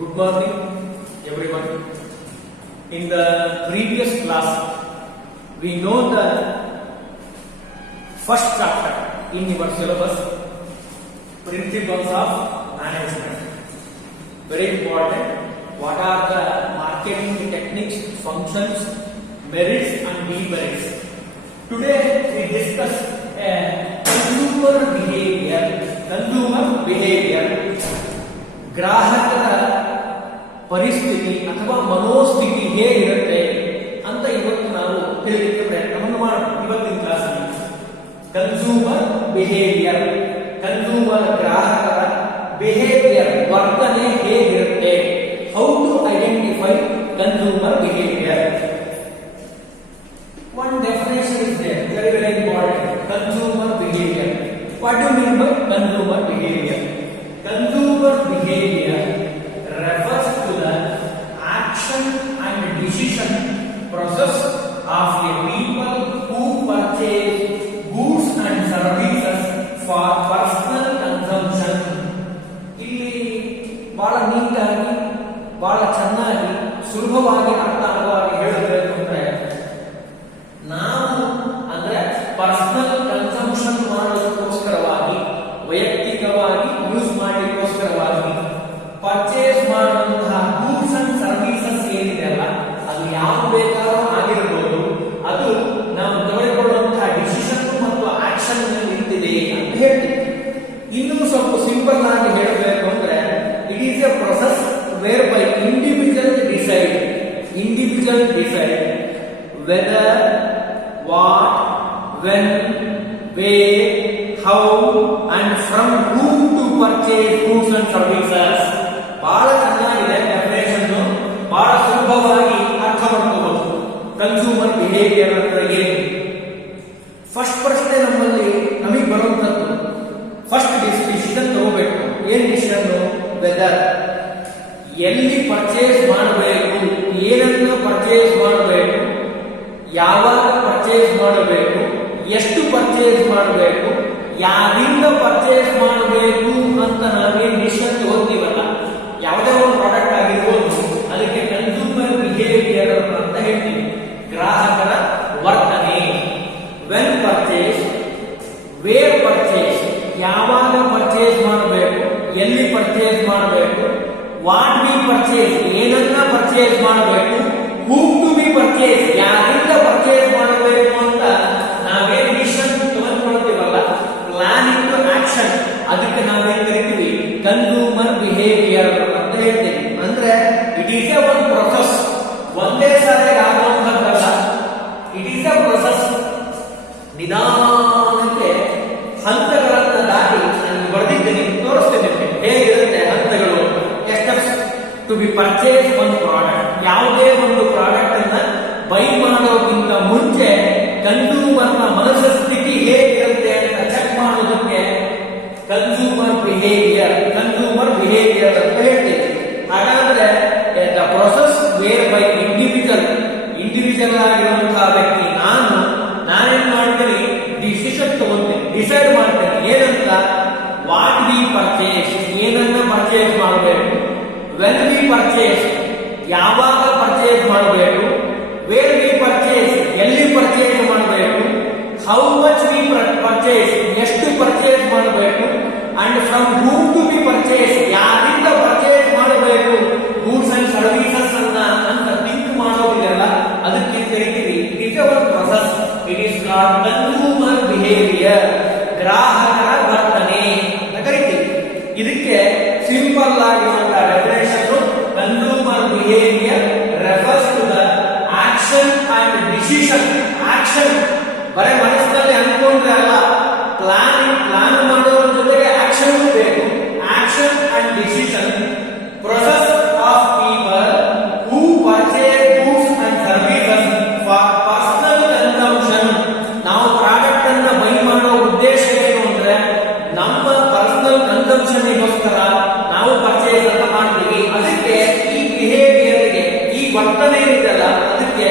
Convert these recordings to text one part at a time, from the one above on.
Good morning, everyone. In the previous class, we know the first chapter in your syllabus, Principles of Management. Very important. What are the marketing techniques, functions, merits and demerits? Today we discuss consumer behavior. ಗ್ರಾಹಕರ ಪರಿಸ್ಥಿತಿ ಅಥವಾ ಮನೋಸ್ಥಿತಿ ಹೇಗಿರುತ್ತೆ ಅಂತ ಇವತ್ತು ನಾವು ತಿಳಿಯಲಿಕ್ಕೆ ಪ್ರಯತ್ನವನ್ನು ಮಾಡೋಣ. ಇವತ್ತಿನ ಕ್ಲಾಸಲ್ಲಿ ಕನ್ಸ್ಯೂಮರ್ ಬಿಹೇವಿಯರ್, ಕನ್ಸ್ಯೂಮರ್ ಗ್ರಾಹಕರ ಬಿಹೇವಿಯರ್ ವರ್ತನೆ ಹೇಗಿರುತ್ತೆ, how to identify consumer behaviour. One definition is there, very very important. Consumer behavior. What do you mean by consumer behavior? Consumer behavior refers to the action and decision process of the people who purchase goods and services for personal consumption. ಇಲ್ಲಿ ಬಹಳ ನೀಟಾಗಿ, ಬಹಳ ಚೆನ್ನಾಗಿ, ಸುಲಭವಾಗಿ ಅರ್ಥ ಆಗುವಾಗಿ ಹೇಳಬೇಕು ಅಂದ್ರೆ, ನಾವು ಅಂದ್ರೆ ಪರ್ಸನಲ್ ಕನ್ಸಂಪ್ಷನ್ ಮಾಡೋದಕ್ಕೋಸ್ಕರವಾಗಿ, ವೈಯಕ್ತಿಕವಾಗಿ ಯೂಸ್ ಮಾಡಲಿಕ್ಕೋಸ್ಕರವಾಗಿ ಪರ್ಚೇಸ್ ಮಾಡುವಂತಹ ಗೂಡ್ಸ್ ಅಂಡ್ ಸರ್ವಿಸಸ್ ಏನಿದೆ ಅಲ್ಲ, ಅದು ಯಾವ ಬೇಕಾದ್ರೂ ಆಗಿರಬಹುದು, ಅದು ನಾವು ತೆಗೆದುಕೊಳ್ಳುವಂತಹ ಡಿಸಿಷನ್ ಮತ್ತು ಆಕ್ಷನ್ ನಿಂತಿದೆ ಅಂತ ಹೇಳ್ತೀವಿ. ಇನ್ನೂ ಸ್ವಲ್ಪ ಸಿಂಪಲ್ ಆಗಿ ಹೇಳಬೇಕು ಅಂದ್ರೆ, it is a process wear by individual decide whether, what, when, where, how and from whom to purchase goods and services. ಬಹಳ ಚೆನ್ನಾಗಿದೆ ಡೆಫಿನೇಷನ್, ಬಹಳ ಸುಲಭವಾಗಿ ಅರ್ಥ ಮಾಡ್ಕೋಬಹುದು. ಕನ್ಸ್ಯೂಮರ್ ಬಿಹೇವಿಯರ್ ಅಂದ್ರೆ ಏನು? ಫಸ್ಟ್ ಪ್ರಶ್ನೆ ನಮಗೆ ಬರುವಂತದ್ದು, ಫಸ್ಟ್ ಡಿಸಿಷನ್ ತಗೋಬೇಕು. ಏನ್ ಡಿಸಿಷನ್? ವೆದರ್, ಎಲ್ಲಿ ಪರ್ಚೇಸ್ ಮಾಡಬೇಕು, ಏನನ್ನ ಪರ್ಚೇಸ್ ಮಾಡಬೇಕು, ಯಾವಾಗ ಪರ್ಚೇಸ್ ಮಾಡಬೇಕು, ಎಷ್ಟು ಪರ್ಚೇಸ್ ಮಾಡಬೇಕು, ಯಾರಿಂದ ಪರ್ಚೇಸ್ ಮಾಡಬೇಕು ಅಂತ ನಾವೇನು ಡಿಸಿಷನ್ ತಗೋತೀವಲ್ಲ, ಯಾವುದೇ ಒಂದು ಪ್ರಾಡಕ್ಟ್ ಆಗಿರ್ಬೋದು, ಅದಕ್ಕೆ ಕನ್ಸ್ಯೂಮರ್ ಬಿಹೇವಿಯರ್ ಅಂತ ಹೇಳ್ತೀವಿ. ಗ್ರಾಹಕರ ವರ್ತನೆ. ವೆನ್ ಪರ್ಚೇಸ್, ವೇರ್ ಪರ್ಚೇಸ್, ಯಾವಾಗ ಪರ್ಚೇಸ್ ಮಾಡಬೇಕು, ಎಲ್ಲಿ ಪರ್ಚೇಸ್ ಮಾಡಬೇಕು, ವಾಟ್ ವಿ ಪರ್ಚೇಸ್, ಏನನ್ನ ಪರ್ಚೇಸ್ ಮಾಡಬೇಕು, ಹೂಮ್ ಟು ಬಿ ಪರ್ಚೇಸ್, ಯಾರಿಂದ ಪರ್ಚೇಸ್ ಮಾಡಬೇಕು ಅಂತ ನಾವೇನು ಡಿಸಿಷನ್ ತಗೊಂಡ್ಕೊಳ್ತೀವಲ್ಲ, ಪ್ಲಾನಿಂಗ್ ಟು ಆಕ್ಷನ್, ಅದಕ್ಕೆ ನಾವೇನ್ ಕರಿತೀವಿ? ಕನ್ಸ್ಯೂಮರ್ ಬಿಹೇವಿಯರ್ ಅಂತ ಹೇಳ್ತೀವಿ. ಅಂದ್ರೆ it is a one process, ಒಂದೇ ಸಾರಿ ಆಗುವಂತದ್ದಲ್ಲ, ಇಟ್ ಈಸ್ ಎ ಪ್ರೊಸೆಸ್. ನಿಧಾನಕ್ಕೆ ಹಂತಗಳನ್ನ ದಾಟಿ ನಾನು ಬರೆದಿದ್ದೀನಿ, ತೋರಿಸ್ತೀನಿ ಹೇಗಿರುತ್ತೆ ಹಂತಗಳು. Steps to be purchase one product. ಯಾವುದೇ ಒಂದು ಪ್ರಾಡಕ್ಟ್ ಅನ್ನ ಬೈ ಮಾಡೋಕ್ಕಿಂತ ಮುಂಚೆ ಕನ್ಸ್ಯೂಮರ್ನ ಮನಸ್ಥಿತಿ ಹೇಗಿರುತ್ತೆ ಅಂತ ಚೆಕ್ ಮಾಡೋದಕ್ಕೆ ಕನ್ಸ್ಯೂಮರ್ ಬಿಹೇವಿಯರ್ ಅಂತ ಹೇಳ್ತೀವಿ. ಹಾಗಾದ್ರೆ the process wear by individual ಆಗಿರುವಂತಹ ವ್ಯಕ್ತಿ ನಾನೇನ್ ಮಾಡ್ತೀನಿ? ಡಿಸಿಷನ್ ತಗೊಂತೀನಿ, ಡಿಸೈಡ್ ಮಾಡ್ತೇನೆ. ಏನಂತ? ವಾಟ್ ವಿ ಪರ್ಚೇಸ್, ಏನನ್ನ ಪರ್ಚೇಸ್ ಮಾಡಬೇಕು, ವೆನ್ ವಿ ಪರ್ಚೇಸ್, ಯಾವಾಗ ಪರ್ಚೇಸ್ ಮಾಡಬೇಕು, ವೇರ್ ವಿ ಪರ್ಚೇಸ್, ಎಲ್ಲಿ ಪರ್ಚೇಸ್ ಮಾಡಬೇಕು, ಹೌ ಮಚ್ ವಿ ಪರ್ಚೇಸ್, ಎಷ್ಟು ಪರ್ಚೇಸ್ ಮಾಡಬೇಕು, and from whom to be purchase, ಯಾರಿಂದ ಪರ್ಚೇಸ್ ಮಾಡಬೇಕು, ಗೂಡ್ಸ್ ಅಂಡ್ ಸರ್ವಿಸಸ್ ಅಂತ ಥಿಂಕ್ ಮಾಡೋದಿಲ್ಲ, ಅದಕ್ಕೆ ಕರಿತೀವಿ it is a one process. It is called consumer behaviour, ಗ್ರಾಹಕರ ವರ್ತನೆ ಅಂತ ಕರಿತೀವಿ. ಇದಕ್ಕೆ ಸಿಂಪಲ್ ಆಗಿರುವಂತಹ definition, consumer behaviour refers to the action and decision. Action ಬರೇ ಮನಸ್ಸಿನಲ್ಲಿ ಅನ್ಕೊಂಡ್ರೆ ಅಲ್ಲ, ಪ್ಲಾನ್ ಮಾಡೋದ್ರ ಜೊತೆಗೆ ಆಕ್ಷನ್ ಬೇಕು. Action and decision process of people who purchase goods and services for personal consumption. ನಾವು ಪ್ರಾಡಕ್ಟ್ ಅನ್ನ ಬೈ ಮಾಡೋ ಉದ್ದೇಶ ಏನು ಅಂದ್ರೆ, ನಮ್ಮ ಪರ್ಸನಲ್ ಕನ್ಸಂಪ್ಷನ್ಗೋಸ್ಕರ ನಾವು ಪರ್ಚೇಸ್ ಅಂತ ಮಾಡ್ತೀವಿ. ಅದಕ್ಕೆ ಈ ಬಿಹೇವಿಯರ್ಗೆ, ಈ ವರ್ತನೆ ಏನಿದೆಯಲ್ಲ, ಅದಕ್ಕೆ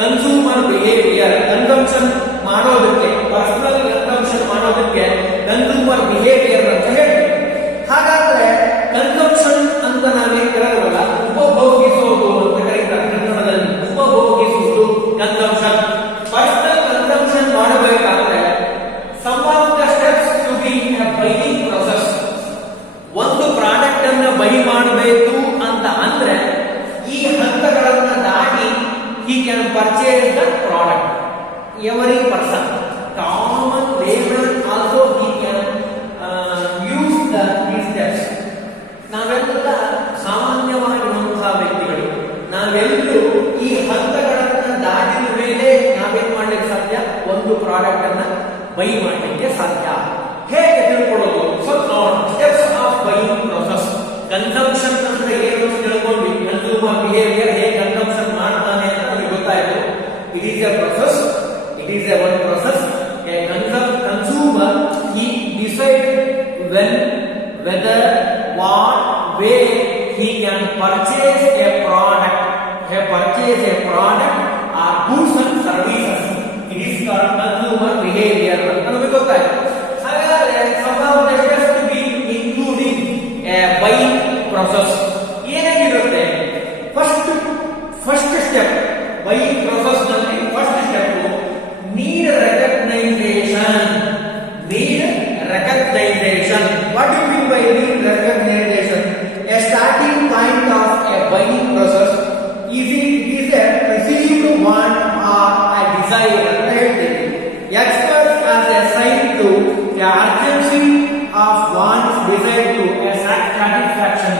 ಕನ್ಸ್ಯೂಮರ್ ಬಿಹೇವಿಯರ್, ಕನ್ಸಂಪ್ಷನ್ ಮಾಡೋದಕ್ಕೆ, ಪರ್ಸನಲ್ ಕನ್ಸಂಪ್ಷನ್ ಮಾಡೋದಕ್ಕೆ ಕನ್ಸ್ಯೂಮರ್ ಬಿಹೇವಿಯರ್ ಅಂತ ಹೇಳ್ತೀವಿ. ಹಾಗಾದ್ರೆ ಕನ್ಸಂಪ್ಷನ್ ಅಂತ ನಾವೇನ್ ಕೇಳೋದಲ್ಲ, he can purchase the product. Every person, common layman also he can use these steps. ನಾವೆಲ್ಲ ಸಾಮಾನ್ಯವಾಗಿರುವಂತಹ ವ್ಯಕ್ತಿಗಳು, ನಾವೆಲ್ಲರೂ ಈ ಹಂತಗಳನ್ನ ದಾಟಿದ ಮೇಲೆ ನಾವೇನ್ ಮಾಡ್ಲಿಕ್ಕೆ ಸಾಧ್ಯ, ಒಂದು ಪ್ರಾಡಕ್ಟ್ ಅನ್ನ ಬೈ ಮಾಡಲಿಕ್ಕೆ ಸಾಧ್ಯ. ಹೇಗೆ ತಿಳ್ಕೊಳ್ಳೋದು? ಸ್ವಲ್ಪ steps of buying process. Consumption ಅಂದ್ರೆ ಏನು ತಿಳ್ಕೊಂಡ್ವಿ, ಕನ್ಸ್ಯೂಮರ್ ಬಿಹೇವಿಯರ್ ಹೇಗೆ ಕನ್ಸಂಪ್ಷನ್ ಮಾಡ್ತಾನೆ ಅಂತ ನಮಗೆ ಗೊತ್ತಾಯ್ತು. It is a process, it is a one process. A consumer he decide when, whether, what way he can purchase a product or goods and services. It is called consumer behavior ಅಂತ ನಮಗೆ ಗೊತ್ತಾಯ್ತು. ಹಾಗಾದ್ರೆ some of the steps to be including a buying process ಏನೇನಿರುತ್ತೆ? First step buying process ನಲ್ಲಿ first step need recognisation. What do you mean by need recognition? A starting point of a buying process is a perceived want or a desire ಅಂತ ಹೇಳ್ತೀವಿ. Experts as a sign to the urgency of one's desire to a satisfaction.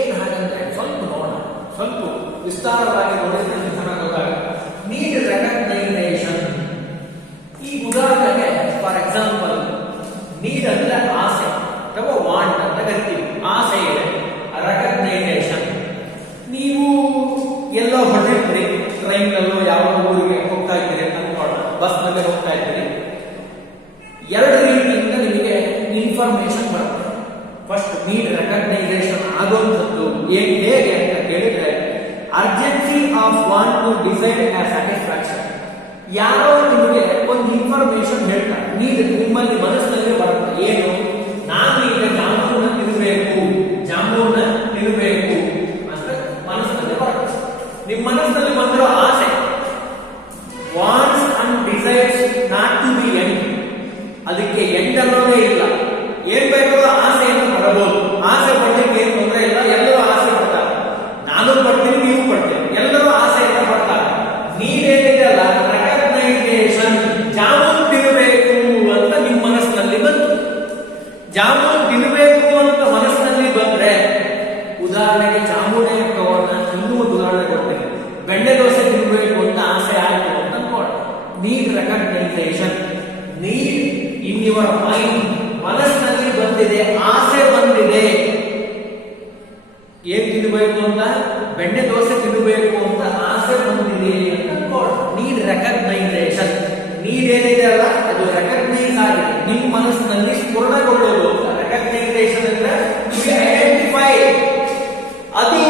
ಏನ್ ಹಾಗಂದ್ರೆ ಸ್ವಲ್ಪ ನೋಡೋಣ, ಸ್ವಲ್ಪ ವಿಸ್ತಾರವಾಗಿ ನೋಡಿದ್ರೆ ಚೆನ್ನಾಗಿ ಗೊತ್ತಾಗುತ್ತೆ. Need recognisation. ಈ ಉದಾಹರಣೆಗೆ ಫಾರ್ ಎಕ್ಸಾಂಪಲ್, ನೀಡ್ ಅಂದ್ರೆ ಆಸೆ ಅಥವಾ ವಾಂಟ್ ಅಂತ ಕರಿತೀವಿ. ಆಸೆ ಇದೆ, ರೆಕಗ್ನೈಸೇಷನ್. ನೀವು ಎಲ್ಲೋ ಹೊರಟಿರ್ತೀರಿ, ಟ್ರೈನ್ ನಲ್ಲೋ ಯಾವ ಊರಿಗೆ ಹೋಗ್ತಾ ಇದ್ದೀರಿ ಅಂತ ಅನ್ಕೊಳ್ಳೋಣ, ಬಸ್ ನಲ್ಲಿ ಹೋಗ್ತಾ ಇದ್ದೀರಿ. ಎರಡು ರೀತಿಯಿಂದ ನಿಮಗೆ ಇನ್ಫಾರ್ಮೇಶನ್ ಬರುತ್ತೆ. ಫಸ್ಟ್ ನೀಡ್ ರೆಕಗ್ನೈಸೇಷನ್ ಆಗುವಂಥದ್ದು ಹೇಗೆ ಅಂತ ಕೇಳಿದ್ರೆ, urgency of want to decide ಆ ಸ್ಯಾಟಿಸ್ಫ್ಯಾಕ್ಷನ್. ಯಾರೋ ನಿಮಗೆ ಒಂದು ಇನ್ಫಾರ್ಮೇಶನ್ ಹೇಳ್ತಾರೆ, ನೀಡ್ ನಿಮ್ಮಲ್ಲಿ ಮನಸ್ಸಿನಲ್ಲಿ ಬರುತ್ತೆ. ಏನು? ನಾನು ಈಗ ಜಾಮೂನ ತಿನ್ನಬೇಕು ಅಂತ ಮನಸ್ಸಿನಲ್ಲಿ ಬರುತ್ತೆ. ನಿಮ್ಮ ಮನಸ್ಸಿನಲ್ಲಿ ಬಂದಿರೋ ಆಸೆ, wants and desires not to be end. ಅದಕ್ಕೆ ಎಂಡ್ ಅನ್ನೋದೇ ಇಲ್ಲ. ಏನ್ ಬೇಕಾದ್ರೂ ಆಸೆಯನ್ನು ಪಡಬಹುದು. ಆಸೆ ಪಡ್ಲಿಕ್ಕೆ ಏನು ತೊಂದರೆ ಇಲ್ಲ, ಎಲ್ಲರೂ ಆಸೆ ಪಡ್ತಾರೆ. ನಾನು ಪಡ್ತೀನಿ, ನೀವು ಪಡ್ತೀನಿ, ಎಲ್ಲರೂ ಆಸೆಯನ್ನು ಪಡ್ತಾರೆ. ನೀವೇನಿದೆ ಅಲ್ಲ, ರೆಕಗ್ನೈಸೇಷನ್, ಜಾಮೂನ್ ತಿನ್ನಬೇಕು ಅಂತ ನಿಮ್ಮ ಮನಸ್ಸಿನಲ್ಲಿ ಬಂತು. ಜಾಮೂನ್ ತಿನ್ನಬೇಕು ಅಂತ ಮನಸ್ಸಿನಲ್ಲಿ ಬಂದ್ರೆ, ಉದಾಹರಣೆಗೆ ಜಾಮೂನೇ ತಗೋಣ, ಇನ್ನೂ ಒಂದು ಉದಾಹರಣೆ ಕೊಡ್ತೇನೆ. ಬೆಣ್ಣೆ ದೋಸೆ ತಿನ್ನಬೇಕು ಅಂತ ಆಸೆ ಆಯ್ತು ಅಂತ ಅನ್ಕೊಳ್ಳಿ. Need recognisation. Need in your mind, ಮನಸ್ಸಿನಲ್ಲಿ ಬಂದಿದೆ, ಆಸೆ ಬಂದಿದೆ. ಏನ್ ತಿನ್ನಬೇಕು ಅಂತ? ಬೆಣ್ಣೆ ದೋಸೆ ತಿನ್ನಬೇಕು ಅಂತ ಆಸೆ ಬಂದಿದೆ ಅಂತ ಅನ್ಕೊಳ್ಳಿ. Need recognisation. ನೀಡ್ ಏನಿದೆ ಅಲ್ಲ, ಅದು ರೆಕಗ್ನೈಸ್ ಆಗಿದೆ, ನಿಮ್ಮ ಮನಸ್ಸಿನಲ್ಲಿ ಸ್ಫುರಣಗೊಳ್ಳೋದು. ರೆಕಗ್ನೈಸೇಷನ್ ಅಂದ್ರೆ ಐಡೆಂಟಿಫೈ. ಅದು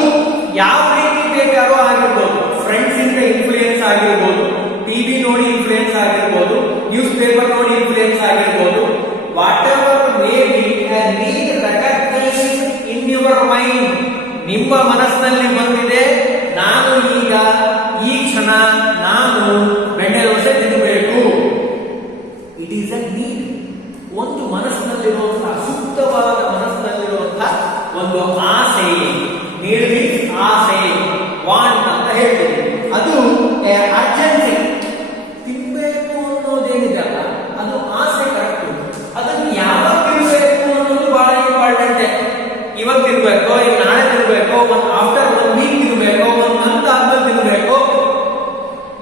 ಯಾವ ರೀತಿ ಬೇಕಾದ್ರೂ ಆಗಿರ್ಬೋದು. ಫ್ರೆಂಡ್ಸ್ ಇಂದ ಇನ್ಫ್ಲೂಯೆನ್ಸ್ ಆಗಿರ್ಬೋದು, ಟಿವಿ ನೋಡಿ ಇನ್ಫ್ಲೂಯೆನ್ಸ್ ಆಗಿರ್ಬೋದು, ನ್ಯೂಸ್ ಪೇಪರ್ ನೋಡಿ ಇನ್ಫ್ಲೂಯೆನ್ಸ್ ಆಗಿರ್ಬೋದು. What ever may be, need recognise in your mind. ನಿಮ್ಮ ಮನಸ್ಸಿನಲ್ಲಿ ಬಂದಿದೆ, ನಾನು ಈಗ ಈ ಕ್ಷಣ ನಾನು ಬೆಣ್ಣೆ ದೋಸೆ ತಿನ್ನಬೇಕು. It is a need. ಒಂದು ಮನಸ್ಸಿನಲ್ಲಿರುವಂತಹ, ಸೂಕ್ತವಾದ ಮನಸ್ಸಿನಲ್ಲಿರುವಂತಹ ಒಂದು ಆಸೆ. ನೀಡ್ ಮೀನ್ಸ್ ಆಸೆ, ವಾಂಟ್ ಅಂತ ಹೇಳ್ತೀವಿ. ಅದು ಅರ್ಜೆನ್ಸಿ. ತಿನ್ಬೇಕು ಅನ್ನೋದೇನಿದೆ ಅಲ್ಲ, ಅದು ಆಸೆ ಕರೆಕ್ಟ್. ಅದನ್ನು ಯಾವಾಗ ತಿನ್ಬೇಕು ಅನ್ನೋದು ಬಹಳ ಇಂಪಾರ್ಟೆಂಟ್. ಇವತ್ತು ತಿನ್ಬೇಕು, ನಾಳೆ ತಿನ್ಬೇಕು, ಆಫ್ಟರ್ 1 ವೀಕ್ ತಿನ್ಬೇಕು, 1 ಮಂತ್ ಆದ್ಮೇಲೆ ತಿನ್ಬೇಕು.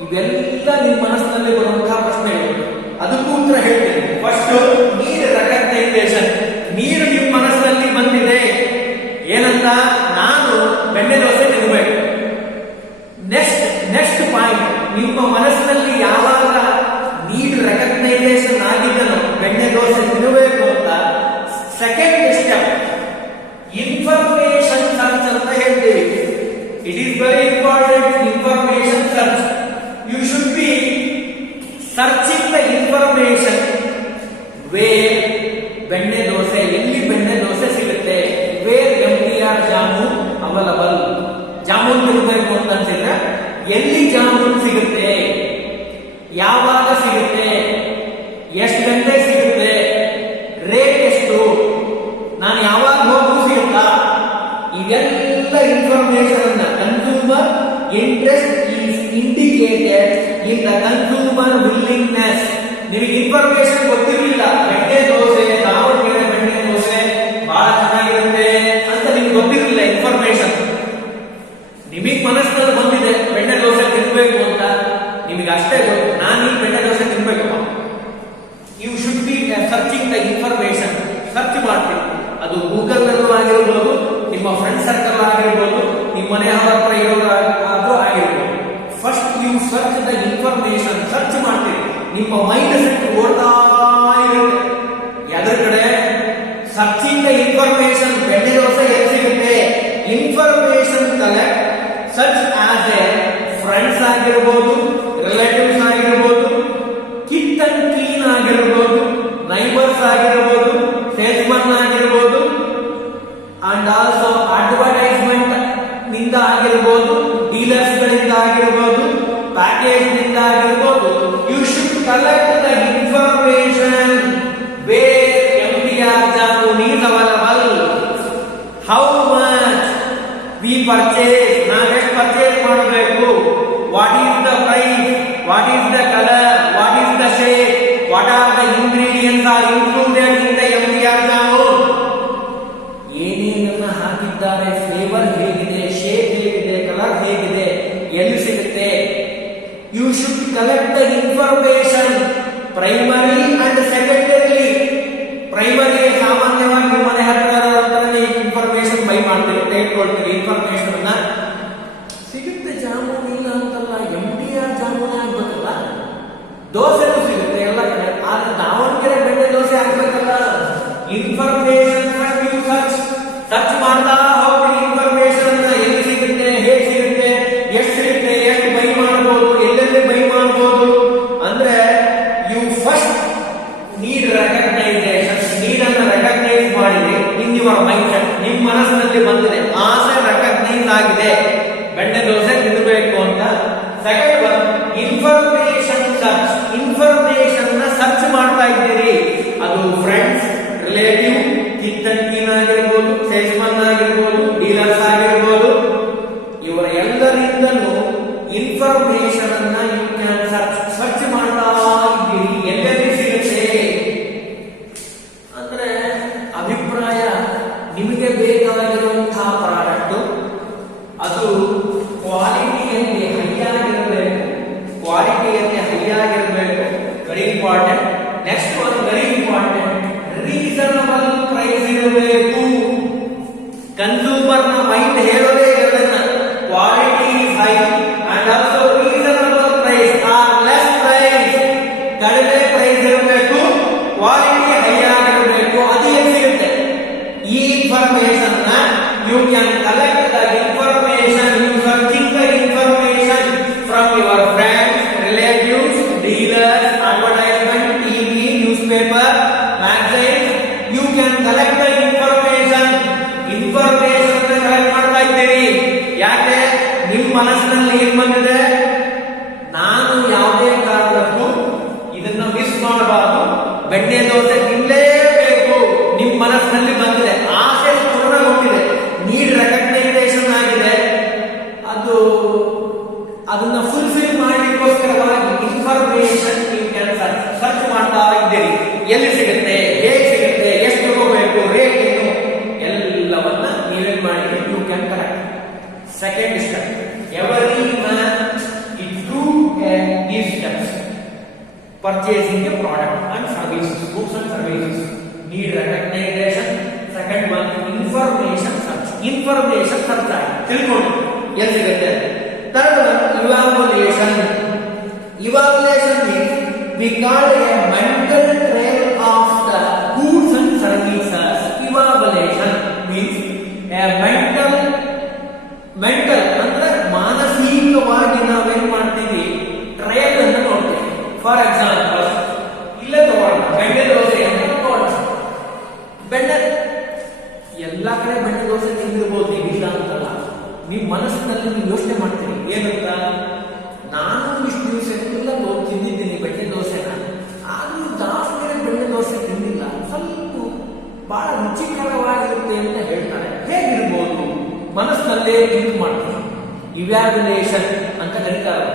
ಇವೆಲ್ಲ ನಿಮ್ಮ ಮನಸ್ಸಿನಲ್ಲಿ ಬರುವಂತಹ ಪ್ರಶ್ನೆಗಳು. ಅದಕ್ಕೂ ಉತ್ತರ ಹೇಳ್ತೀನಿ. First need recognisation. ನೀರು ನಿಮ್ಮ ಮನಸ್ಸಿನಲ್ಲಿ ಬಂದಿದೆ, ಏನಂತ? ನಾನು ಬೆಣ್ಣೆ ದೋಸೆ ತಿನ್ನಬೇಕು. ನೆಕ್ಸ್ಟ್ ಪಾಯಿಂಟ್, ನಿಮ್ಮ ಮನಸ್ಸಿನಲ್ಲಿ ಯಾವಾಗ ನೀಡ್ ರೆಕಗ್ನೈಸೇಷನ್ ಆಗಿದ್ದನೋ, ಬೆಣ್ಣೆ ದೋಸೆ ತಿನ್ನಬೇಕು ಅಂತ, ಸೆಕೆಂಡ್ ಸ್ಟೆಪ್ ಇನ್ಫಾರ್ಮೇಶನ್ ಸರ್ಚ್ ಅಂತ ಹೇಳ್ತೀವಿ. It is very important. Information search. You should be searching the information. Where benne dosa, ಎಲ್ಲಿ ಬೆಣ್ಣೆ ದೋಸೆ ಸಿಗುತ್ತೆ, where MTR jamun available. Jamun ತಿನ್ನಬೇಕು ಅಂತ ಅನ್ಸಿದ್ರೆ ಎಲ್ಲಿ ಜಾಮೂನ್ ಸಿಗುತ್ತೆ, ಯಾವಾಗ ಸಿಗುತ್ತೆ, ಎಷ್ಟು ಗಂಟೆ ಸಿಗುತ್ತೆ, ರೇಟ್ ಎಷ್ಟು, ನಾನು ಯಾವಾಗ ಹೋಗೂ ಸಿಗುತ್ತಾ, ಇವೆಲ್ಲ ಇನ್ಫಾರ್ಮೇಶನ್ ಅನ್ನ consumer interest is indicated in the consumer willingness. ನಿಮಗೆ ಇನ್ಫಾರ್ಮೇಶನ್ ಗೊತ್ತಿರಲಿಲ್ಲ, ಬೆಣ್ಣೆ ದೋಸೆ, ದಾವಣಗೆರೆ ಬೆಣ್ಣೆ ದೋಸೆ ಬಹಳ ಚೆನ್ನಾಗಿರುತ್ತೆ ಅಂತ ನಿಮ್ಗೆ ಗೊತ್ತಿರಲಿಲ್ಲ ಇನ್ಫಾರ್ಮೇಶನ್. ನಿಮಗೆ ಮನಸ್ಸಿನಲ್ಲಿ ಬಂದಿದೆ ಬೆಣ್ಣೆ ದೋಸೆ ತಿನ್ಬೇಕು ಅಂತ, ನಿಮಗೆ ಅಷ್ಟೇ ಗೊತ್ತು ನಾನು ಈ ಬೆಣ್ಣೆ ದೋಸೆ ತಿನ್ಬೇಕು. You should be searching the information. Search ಮಾಡ್ತೀವಿ, ಅದು ಗೂಗಲ್ ನಲ್ಲೂ ಆಗಿರ್ಬೋದು, ನಿಮ್ಮ ಫ್ರೆಂಡ್ ಸರ್ಕಲ್ ಆಗಿರ್ಬೋದು, ನಿಮ್ಮ ಮನೆ ಹತ್ರ ಇರೋದಾದ್ರೂ ಆಗಿರ್ಬೋದು. First you search the information. Search ಮಾಡ್ತೀವಿ, ನಿಮ್ಮ ಮೈಂಡ್ ಸೆಟ್ ಓಡ್ತಾ ಇರುತ್ತೆ ಎದ್ರ ಕಡೆ. Searching the information. ಬೆಣ್ಣೆ ದೋಸೆ ಎಲ್ಲಿ ಸಿಗುತ್ತೆ? Information collect such as a friends ಆಗಿರ್ಬೋದು, ರಿಲೇಟಿವ್ಸ್ ಆಗಿರ್ಬೋದು, ಕಿಟ್ ಅಂಡ್ ಕ್ಲೀನ್ ಆಗಿರ್ಬೋದು, ನೈಬರ್ಸ್ ಆಗಿರ್ಬೋದು, ಸೇಲ್ಸ್ಮನ್ ಆಗಿರ್ಬೋದು, ಅಂಡ್ ಆಲ್ಸೋ ಅಡ್ವರ್ಟೈಸ್ಮೆಂಟ್ ನಿಂದ ಆಗಿರ್ಬೋದು, ಡೀಲರ್ಸ್ ಗಳಿಂದ ಆಗಿರ್ಬೋದು, ಪ್ಯಾಕೇಜ್ ನಿಂದ ಆಗಿರ್ಬೋದು. You should collect the information where MTR jamun is available, how much we purchase, ನಾವೆಷ್ಟು ಪರ್ಚೇಸ್ ಮಾಡಬೇಕು, what is the price, what is the colour, what is the shape, what are the ingredients are included in the MTR jamun. ಏನೇನನ್ನ ಹಾಕಿದ್ದಾರೆ, flavour ಹೇಗಿದೆ, shape ಹೇಗಿದೆ, colour ಹೇಗಿದೆ, ಎಲ್ಲಿ ಸಿಗುತ್ತೆ. You should collect the information primary and secondary. Primary ಸಾಮಾನ್ಯವಾಗಿ ನಿಮ್ಮ ಮನೆ ಹತ್ತಿರ ಇನ್ಫಾರ್ಮೇಶನ್ ಬೈ ಮಾಡ್ತೀವಿ, ತೆಗೆದುಕೊಳ್ತೀವಿ ಇನ್ಫಾರ್ಮೇಶನ್ ಅನ್ನ. ಸಿಗುತ್ತೆ ಜಾಮೂನ್ ಇಲ್ಲ ಅಂತಲ್ಲ, MTR ಜಾಮೂನ್ ಆಗ್ಬೇಕಲ್ಲ. ದೋಸೆನೂ ಸಿಗುತ್ತೆ ಎಲ್ಲ ಕಡೆ, ಆದ್ರೆ ದಾವಣಗೆರೆ ಬೆಣ್ಣೆ ದೋಸೆ ಆಗ್ಬೇಕಲ್ಲ. ಇನ್ಫಾರ್ಮೇಶನ್ ಸರ್ಚ್ ಮಾಡ್ತಾ ಹೋಗ್ತೀವಿ ಇನ್ಫಾರ್ಮೇಶನ್. ಎಲ್ಲಿ ಸಿಗುತ್ತೆ, ಹೇಗೆ ಸಿಗುತ್ತೆ, ಎಷ್ಟು ಸಿಗುತ್ತೆ, ಎಷ್ಟು ಬೈ ಮಾಡಬಹುದು, ಎಲ್ಲೆಲ್ಲಿ ಬೈ ಮಾಡಬಹುದು ಅಂದ್ರೆ you first need recognisation. Need ಅನ್ನ ರೆಕಗ್ನೈಸ್ ಮಾಡಿದ್ರೆ ಇನ್ ಯುವರ್ ಮೈಂಡ್ ಸೆಟ್, ನಿಮ್ಮ ಮನಸ್ಸಿನಲ್ಲಿ ಬಂದಿದೆ, ಆಸೆ ರೆಕಗ್ನೈಸ್ ಆಗಿದೆ, ಬೆಣ್ಣೆ ದೋಸೆ ತಿನ್ನಬೇಕು ಅಂತ. Second one information search. Information ನ ಸರ್ಚ್ ಮಾಡ್ತಾ ಇದ್ದೀರಿ, ಅದು friends, relative, kit and kin ಆಗಿರ್ಬೋದು, ಸೇಲ್ಸ್ಮನ್ ಆಗಿರ್ಬೋದು, ಡೀಲರ್ಸ್ ಆಗಿರ್ಬೋದು, ಇವರ ಎಲ್ಲರಿಂದಲೂ ಇನ್ಫಾರ್ಮೇಶನ್ ಅನ್ನ ಯು ಕ್ಯಾನ್ ಸರ್ಚ್ ಮಾಡ್ತಾ ಇದ್ದೀರಿ. ಎಲ್ಲೆಲ್ಲಿ ಸಿಗುತ್ತೆ ಅಂದ್ರೆ ಅಭಿಪ್ರಾಯ, ನಿಮಗೆ ಬೇಕಾಗಿರುವಂತಹ ಪ್ರಾಡಕ್ಟ್ ಅದು ಕ್ವಾಲಿಟಿಯಲ್ಲಿ ಹೈ ಆಗಿರಬೇಕು, ಕ್ವಾಲಿಟಿಯಲ್ಲಿ ಹೈ ಆಗಿರಬೇಕು, very important. Next one very important, reasonable price ಇರಬೇಕು. ಕನ್ಸ್ಯೂಮರ್ ನ ಮೈಂಡ್ ಹೇಳೋದೇ ಇರೋದನ್ನ, quality is high and also reasonable price or less price. ಕಡಿಮೆ ಪ್ರೈಸ್ ಇರಬೇಕು, ಕ್ವಾಲಿಟಿ ಹೈ ಆಗಿರಬೇಕು. ಅದು ಎಲ್ಲಿ ಸಿಗುತ್ತೆ? ಈ ಇನ್ಫಾರ್ಮೇಶನ್ ನ you can collect the information. You searching the information from your friends, relatives, dealers, advertisement, TV, newspaper, magazines. You can collect the information. Information collect ಮಾಡ್ತಾ ಇದ್ದೀರಿ. ಯಾಕೆ? ನಿಮ್ಮ ಮನಸ್ಸಿನಲ್ಲಿ ಏನ್ ಬಂದಿದೆ, ನಾನು ಯಾವುದೇ ಕಾರಣಕ್ಕೂ ಇದನ್ನ ಮಿಸ್ ಮಾಡಬಾರದು, ಬೆಣ್ಣೆ ದೋಸೆ ತಿನ್ನಲೇಬೇಕು. ನಿಮ್ಮ ಮನಸ್ಸಿನಲ್ಲಿ ಬಂದಿದೆ, ಆಸೆ ಪೂರ್ಣಗೊಂಡಿದೆ, ನೀಡ್ ರೆಕಗ್ನೈಸೇಷನ್ ಆಗಿದೆ. ಅದನ್ನ ಫುಲ್ಫಿಲ್ ಮಾಡಲಿಕ್ಕೋಸ್ಕರವಾಗಿ ಇನ್ಫಾರ್ಮೇಶನ್ ಯು ಕ್ಯಾನ್ ಸರ್ಚ್ ಮಾಡ್ತಾ ಇದ್ದೀರಿ. ಎಲ್ಲಿ ಸಿಗುತ್ತೆ, ಹೇಗೆ ಸಿಗುತ್ತೆ, ಎಷ್ಟು ತಗೋಬೇಕು, ರೇಟ್ ಏನು, ಎಲ್ಲವನ್ನ ನೀವೇನ್ ಮಾಡಿ you can collect. Second step, every man is to these steps. Purchasing a product and services, goods and services, need recognition. Second one, information search. Information search ತಿಳ್ಕೊಂಡು ಎಲ್ಲಿ ಸಿಗುತ್ತೆ. Third one, evaluation. Evaluation means we call a mental trail of the goods and services. Evaluation means a mental ಅಂದ್ರೆ ಮಾನಸಿಕವಾಗಿ ನಾವೇನ್ ಮಾಡ್ತೀವಿ, trial ಅನ್ನು ನೋಡ್ತೀವಿ. For example, ಇಲ್ಲೇ ತಗೋಣ, ಬೆಣ್ಣೆ ದೋಸೆ ಅಂತ ತಗೋಣ. ಬೆಣ್ಣೆ ಎಲ್ಲಾ ಕಡೆ ಬೆಣ್ಣೆ ದೋಸೆ ತಿಂದಿರ್ಬೋದು, ಇಲ್ಲ ಅಂತಲ್ಲ. ನಿಮ್ ಮನಸ್ಸಿನಲ್ಲಿ ನೀವು ಯೋಚನೆ ಮಾಡ್ತೀರಿ, ಏನಂತ, ನಾನು ಇಷ್ಟು ದಿವಸ ಎಲ್ಲ ತಿಂದಿದ್ದೀನಿ ಬೆಣ್ಣೆ ದೋಸೆನ, ಆದ್ರೂ ದಾವಣಗೆರೆ ಬೆಣ್ಣೆ ದೋಸೆ ತಿಂದಿಲ್ಲ, ಸ್ವಲ್ಪ ಬಹಳ ರುಚಿಕರವಾಗಿರುತ್ತೆ ಅಂತ ಹೇಳ್ತಾರೆ. ಹೇಗಿರ್ಬೋದು? ಮನಸ್ಸಿನಲ್ಲೇ ಥಿಂಕ್ ಮಾಡ್ತೀವಿ. ಇವ್ಯಾಲ್ಯುಯೇಷನ್ ಅಂತ ಕರೀತಾರೆ.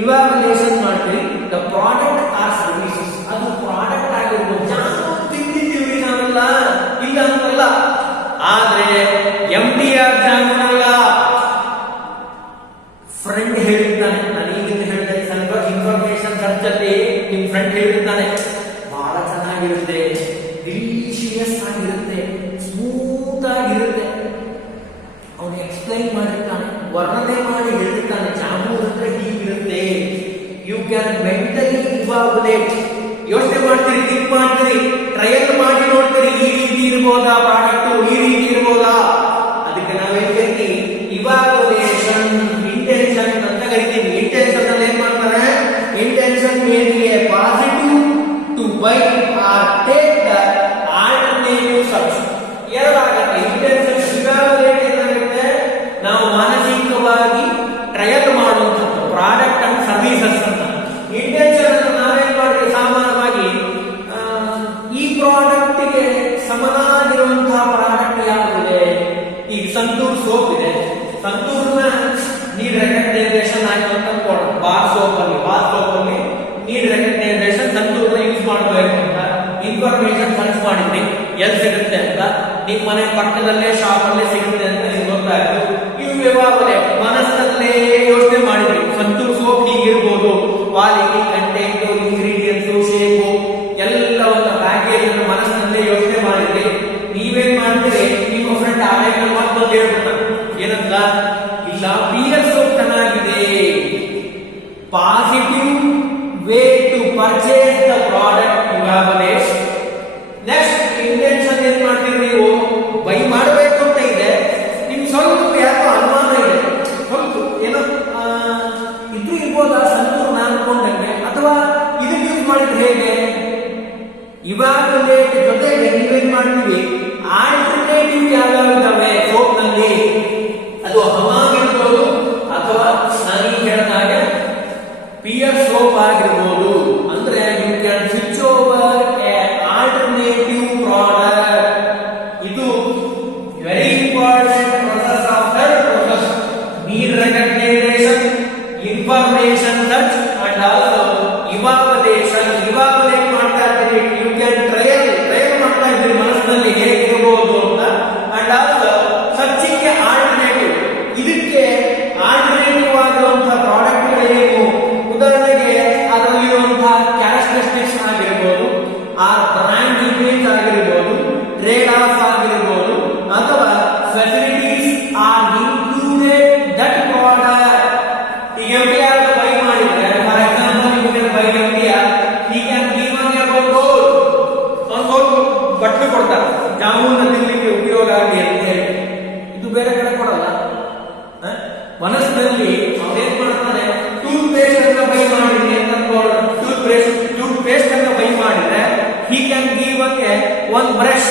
ಇವ್ಯಾಲ್ಯುಯೇಷನ್ ಮಾಡ್ತೀವಿ ದ ಪ್ರಾಡಕ್ಟ್ ಆರ್ ಸರ್ವಿಸಸ್. ಅದು ಪ್ರಾಡಕ್ಟ್ ಆಗಿರ್ಬೋದು, ಜಾನು ತಿಂದಿದ್ದೀವಿ ನಾವೆಲ್ಲ, ಇಲ್ಲ ಅಂತಲ್ಲ. ಆದ್ರೆ MDR ಜಾಮೂನ್ ಅಲ್ಲ. ಫ್ರೆಂಡ್ ಹೇಳಿದ್ದಾನೆ, ನಾನು ಈಗಿಂದ ಹೇಳಿದೆ, ಇನ್ಫಾರ್ಮೇಶನ್ ಸರ್ಚಲ್ಲಿ ನಿಮ್ ಫ್ರೆಂಡ್ ಹೇಳಿದ್ದಾನೆ, ಬಹಳ ಚೆನ್ನಾಗಿರುತ್ತೆ, ಡಿಲಿಷಿಯಸ್ ಆಗಿರುತ್ತೆ, ಸ್ಮೂತ್ ಆಗಿರುತ್ತೆ. ಅವನು ಎಕ್ಸ್ಪ್ಲೈನ್ ಮಾಡಿರ್ತಾನೆ, ವರ್ಣನೆ ಮಾಡಿ ಹೇಳಿರ್ತಾನೆ, ಜಾಮೂನ್ ಅಂದ್ರೆ ಹೀಗಿರುತ್ತೆ. You can mentally evaluate. ಯೋಚನೆ ಮಾಡ್ತೀರಿ, ಥಿಂಕ್ ಮಾಡ್ತೀರಿ, ಟ್ರಯಲ್ ಮಾಡಿ ನೋಡ್ತೀರಿ, ಈ ರೀತಿ ಇರ್ಬೋದಾ ಪ್ರಾಡಕ್ಟ್, ಈ ರೀತಿ ಇರ್ಬೋದಾ. ಅದಕ್ಕೆ ನಾವೇನ್ ಕರಿತೀವಿ, ಇವಾಲ್ಯುಯೇಷನ್, ಇಂಟೆನ್ಷನ್ ಅಂತ ಕರಿತೀವಿ. ಇಂಟೆನ್ಷನ್ ಅಲ್ಲಿ ಏನ್ ಮಾಡ್ತಾರೆ, intention may be a positive to buy or take the alternative ಸಬ್ಸ್. ಎರಡಾಗುತ್ತೆ. ಇಂಟೆನ್ಷನ್ ಇವಾಲ್ಯುಯೇಟ್ ಏನಾಗುತ್ತೆ, ನಾವು ಮಾನಸಿಕವಾಗಿ ಟ್ರಯಲ್ ಮಾಡುವಂಥದ್ದು ಪ್ರಾಡಕ್ಟ್ ಅಂಡ್ ಸರ್ವಿಸಸ್ ಅಂತ. ಇಂಟೆನ್ಷನ್ ಅನ್ನು ನಾವೇನ್ ಮಾಡಿದ್ರೆ ಸಾಮಾನ್ಯವಾಗಿ ಈ ಪ್ರಾಡಕ್ಟ್ ಗೆ ಸಮನಾಗಿರುವಂತಹ ಪ್ರಾಡಕ್ಟ್ ಯಾವುದಿದೆ, ಈಗ ಸಂತೂರ್ ಸೋಪ್ ಇದೆ, ಸಂತೂರ್ನ ನೀಡ್ ರೆಕಗ್ನೈಸೇಷನ್ ಆಯ್ತು ಅಂತ ಅನ್ಕೋಣ. ಬಾರ್ ಸೋಪ್ ಅಲ್ಲಿ ನೀಡ್ ರೆಕಗ್ನೈಸೇಷನ್ ಸಂತೂರ್ನ ಯೂಸ್ ಮಾಡಬೇಕು ಅಂತ ಇನ್ಫಾರ್ಮೇಶನ್ ಸರ್ಚ್ ಮಾಡಿದ್ರಿ, ಎಲ್ಲಿ ಸಿಗುತ್ತೆ ಅಂತ. ನಿಮ್ ಮನೆ ಪಕ್ಕದಲ್ಲೇ ಶಾಪ್ ಅಲ್ಲೇ ಸಿಗುತ್ತೆ ಅಂತ ನಿಮ್ಗೆ ಗೊತ್ತಾಯ್ತು. ಇವು ವ್ಯವಹಾರ ಮನಸ್ಸಲ್ಲೇ ಯೋಚನೆ ಮಾಡಿದ್ರಿ, ಸಂತೂರ್ ಸೋಪ್ ಹೀಗಿರ್ಬೋದು, ಕ್ವಾಲಿಟಿ, ಕಂಟೆಂಟ್, ಇಂಗ್ರೀಡಿಯಂಟ್ಸ್, ಶೇಪು ಎಲ್ಲವನ್ನ ಪ್ಯಾಕೇಜ್ ಅನ್ನು ಮನಸ್ಸಿನಲ್ಲೇ ಯೋಚನೆ ಮಾಡಿದ್ರಿ. ನೀವೇನ್ ಮಾಡ್ತೀರಿ, ನಿಮ್ಮ ಫ್ರೆಂಡ್ ಆಮೇಲೆ ಮತ್ತೊಂದು ಹೇಳ್ಬಿಡ್ತಾರೆ, ಏನಂತ, ಇಲ್ಲ ಪಿಯರ್ ಸೋಪ್ ಚೆನ್ನಾಗಿದೆ, positive way to purchase the product evaluate. Next intention ಏನ್ ಮಾಡ್ತೀರಿ, ನೀವು ಬೈ ಮಾಡಬೇಕು ಅಂತ ಇದೆ, ನಿಮ್ಗೆ ಸ್ವಲ್ಪ ಯಾಕೋ ಅನುಮಾನ ಇದೆ, ಸ್ವಲ್ಪ ಏನೋ ಇದ್ರೂ ಇರ್ಬೋದಾ ಸಂತೂರ್ ನಾನು ಅನ್ಕೊಂಡಂಗೆ, ಅಥವಾ ಇದನ್ನ ಯೂಸ್ ಮಾಡಿದ್ರೆ ಹೇಗೆ. ಇವ್ಯಾಲ್ಯುಯೇಟ್ ಜೊತೆಗೆ ನೀವೇನ್ ಮಾಡ್ತೀವಿ, ಆಲ್ಟರ್ನೇಟಿವ್ ಯಾವ್ಯಾವ ಇದಾವೆ ಸೋಪ್ ನಲ್ಲಿ, ಅದು ಹಮಾಮ್ ಇರ್ಬೋದು, ಅಥವಾ ನಾನು ಹೇಳಿದ ಹಾಗೆ ಪಿಯರ್ ಸೋಪ್ ಆಗಿರ್ಬೋದು. ಅಂದ್ರೆ you can switch over a alternative product. ಇದು very important process of that process. Need recognisation, information search and also evaluation. Evaluate ಮಾಡ್ತಾ ಇದ್ದೀರಿ, ಯು ಕ್ಯಾನ್ ಟ್ರಯಲ್ ಮಾಡ್ತಾ ಇದ್ದೀರಿ ಮನಸ್ಸಿನಲ್ಲಿ ಹೇಗಿರಬಹುದು ಅಂತ. And also searching alternative. ಇದಕ್ಕೆ ಆಲ್ಟರ್ನೇಟಿವ್ ಆಗಿರುವಂತಹ ಪ್ರಾಡಕ್ಟ್ಗಳೇನು, ಉದಾಹರಣೆಗೆ ಅದರಲ್ಲಿರುವಂತಹ ಕ್ಯಾರೆಕ್ಟರಿಸ್ಟಿಕ್ಸ್ ಆಗಿರ್ಬೋದು, ಆ ಬ್ರ್ಯಾಂಡ್ ಇಮೇಜ್ ಆಗಿರ್ಬೋದು, ಟ್ರೇಡ್ ಆಫ್ ಆಗಿರ್ಬೋದು, ಅಥವಾ facilities R included that product. ಈಗ MDR ಬೈ ಮಾಡಿದ್ರೆ, ಫಾರ್ ಎಕ್ಸಾಂಪಲ್ ನಿಮಗೆ by MDR, he can give an about ಬಟ್ಟಲು ಕೊಡ್ತಾರೆ, ಜಾಮೂನ್ ತಿನ್ನಲಿಕ್ಕೆ ಉಪಯೋಗ ಆಗಲಿ ಅಂತ ಹೇಳಿ. ಇದು ಬೇರೆ ಕಡೆ ಕೊಡಲ್ಲ. ಮನಸ್ಸಿನಲ್ಲಿ ಅವ್ರೇನ್ ಮಾಡ್ತಾರೆ, ಟೂತ್ ಪೇಸ್ಟ್ ಅನ್ನ ಬೈ ಮಾಡಿದ್ರೆ ಅಂತ ಟೂತ್ ಪೇಸ್ಟ್ ಅನ್ನ ಬೈ ಮಾಡಿದ್ರೆ he can give one brush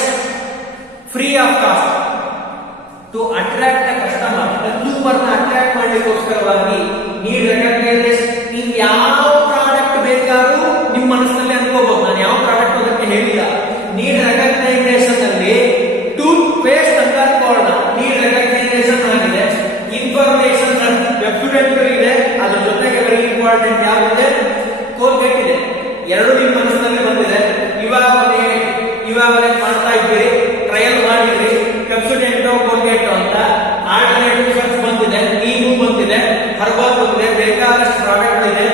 free of cost to attract the customer. Consumer ನ ಅಟ್ರಾಕ್ಟ್ ಮಾಡಲಿಕ್ಕೋಸ್ಕರವಾಗಿ ನೀಡ್ ರೆಕಗ್ನೈಸೇಷನ್. ನೀವು ಯಾವ ಪ್ರಾಡಕ್ಟ್ ಬೇಕಾದ್ರೂ ನಿಮ್ಮ ಮನಸ್ಸಿನಲ್ಲಿ ಅನ್ಕೋಬಹುದು. ನಾನು ಯಾವ ಪ್ರಾಡಕ್ಟ್ ಅದಕ್ಕೆ ಹೇಳಿಲ್ಲ. ನೀಡ್ ರೆಕಗ್ನೈಸೇಷನ್ ಅಲ್ಲಿ ಟೂತ್ ಪೇಸ್ಟ್ ಅಂತ ಅನ್ಕೊಳ್ಳೋಣ, ನೀಡ್ ರೆಕಗ್ನೈಸೇಷನ್ ಆಗಿದೆ. ಇನ್ಫಾರ್ಮೇಶನ್ ವೆಬ್ಸೈಟ್ ಇದೆ, ಅದ್ರ ಜೊತೆಗೆ ವೆರಿ ಇಂಪಾರ್ಟೆಂಟ್ ಯಾವಿದೆ, ಕೋಲ್ಗೇಟ್ ಇದೆ. ಎರಡು ನಿಮ್ಮ ಮನಸ್ಸಿನಲ್ಲಿ ಬಂದಿದೆ. ಇವಾಗಲೇ ಮಾಡ್ತಾ ಇದ್ದೀರಿ, ಟ್ರಯಲ್ ಮಾಡಿದ್ರಿ, ವೆಬ್ಸೈಟ್ ಕೋಲ್ಗೇಟ್ ಅಂತ ಆಲ್ಟರ್ನೇಟಿವ್ ಸರ್ಚ್ ಬಂದಿದೆ, ನೀಮು ಬಂದಿದೆ, ಹರ್ಬಲ್ ಬಂದಿದೆ, ಬೇಕಾದಷ್ಟು ಪ್ರಾಡಕ್ಟ್ ಇದೆ.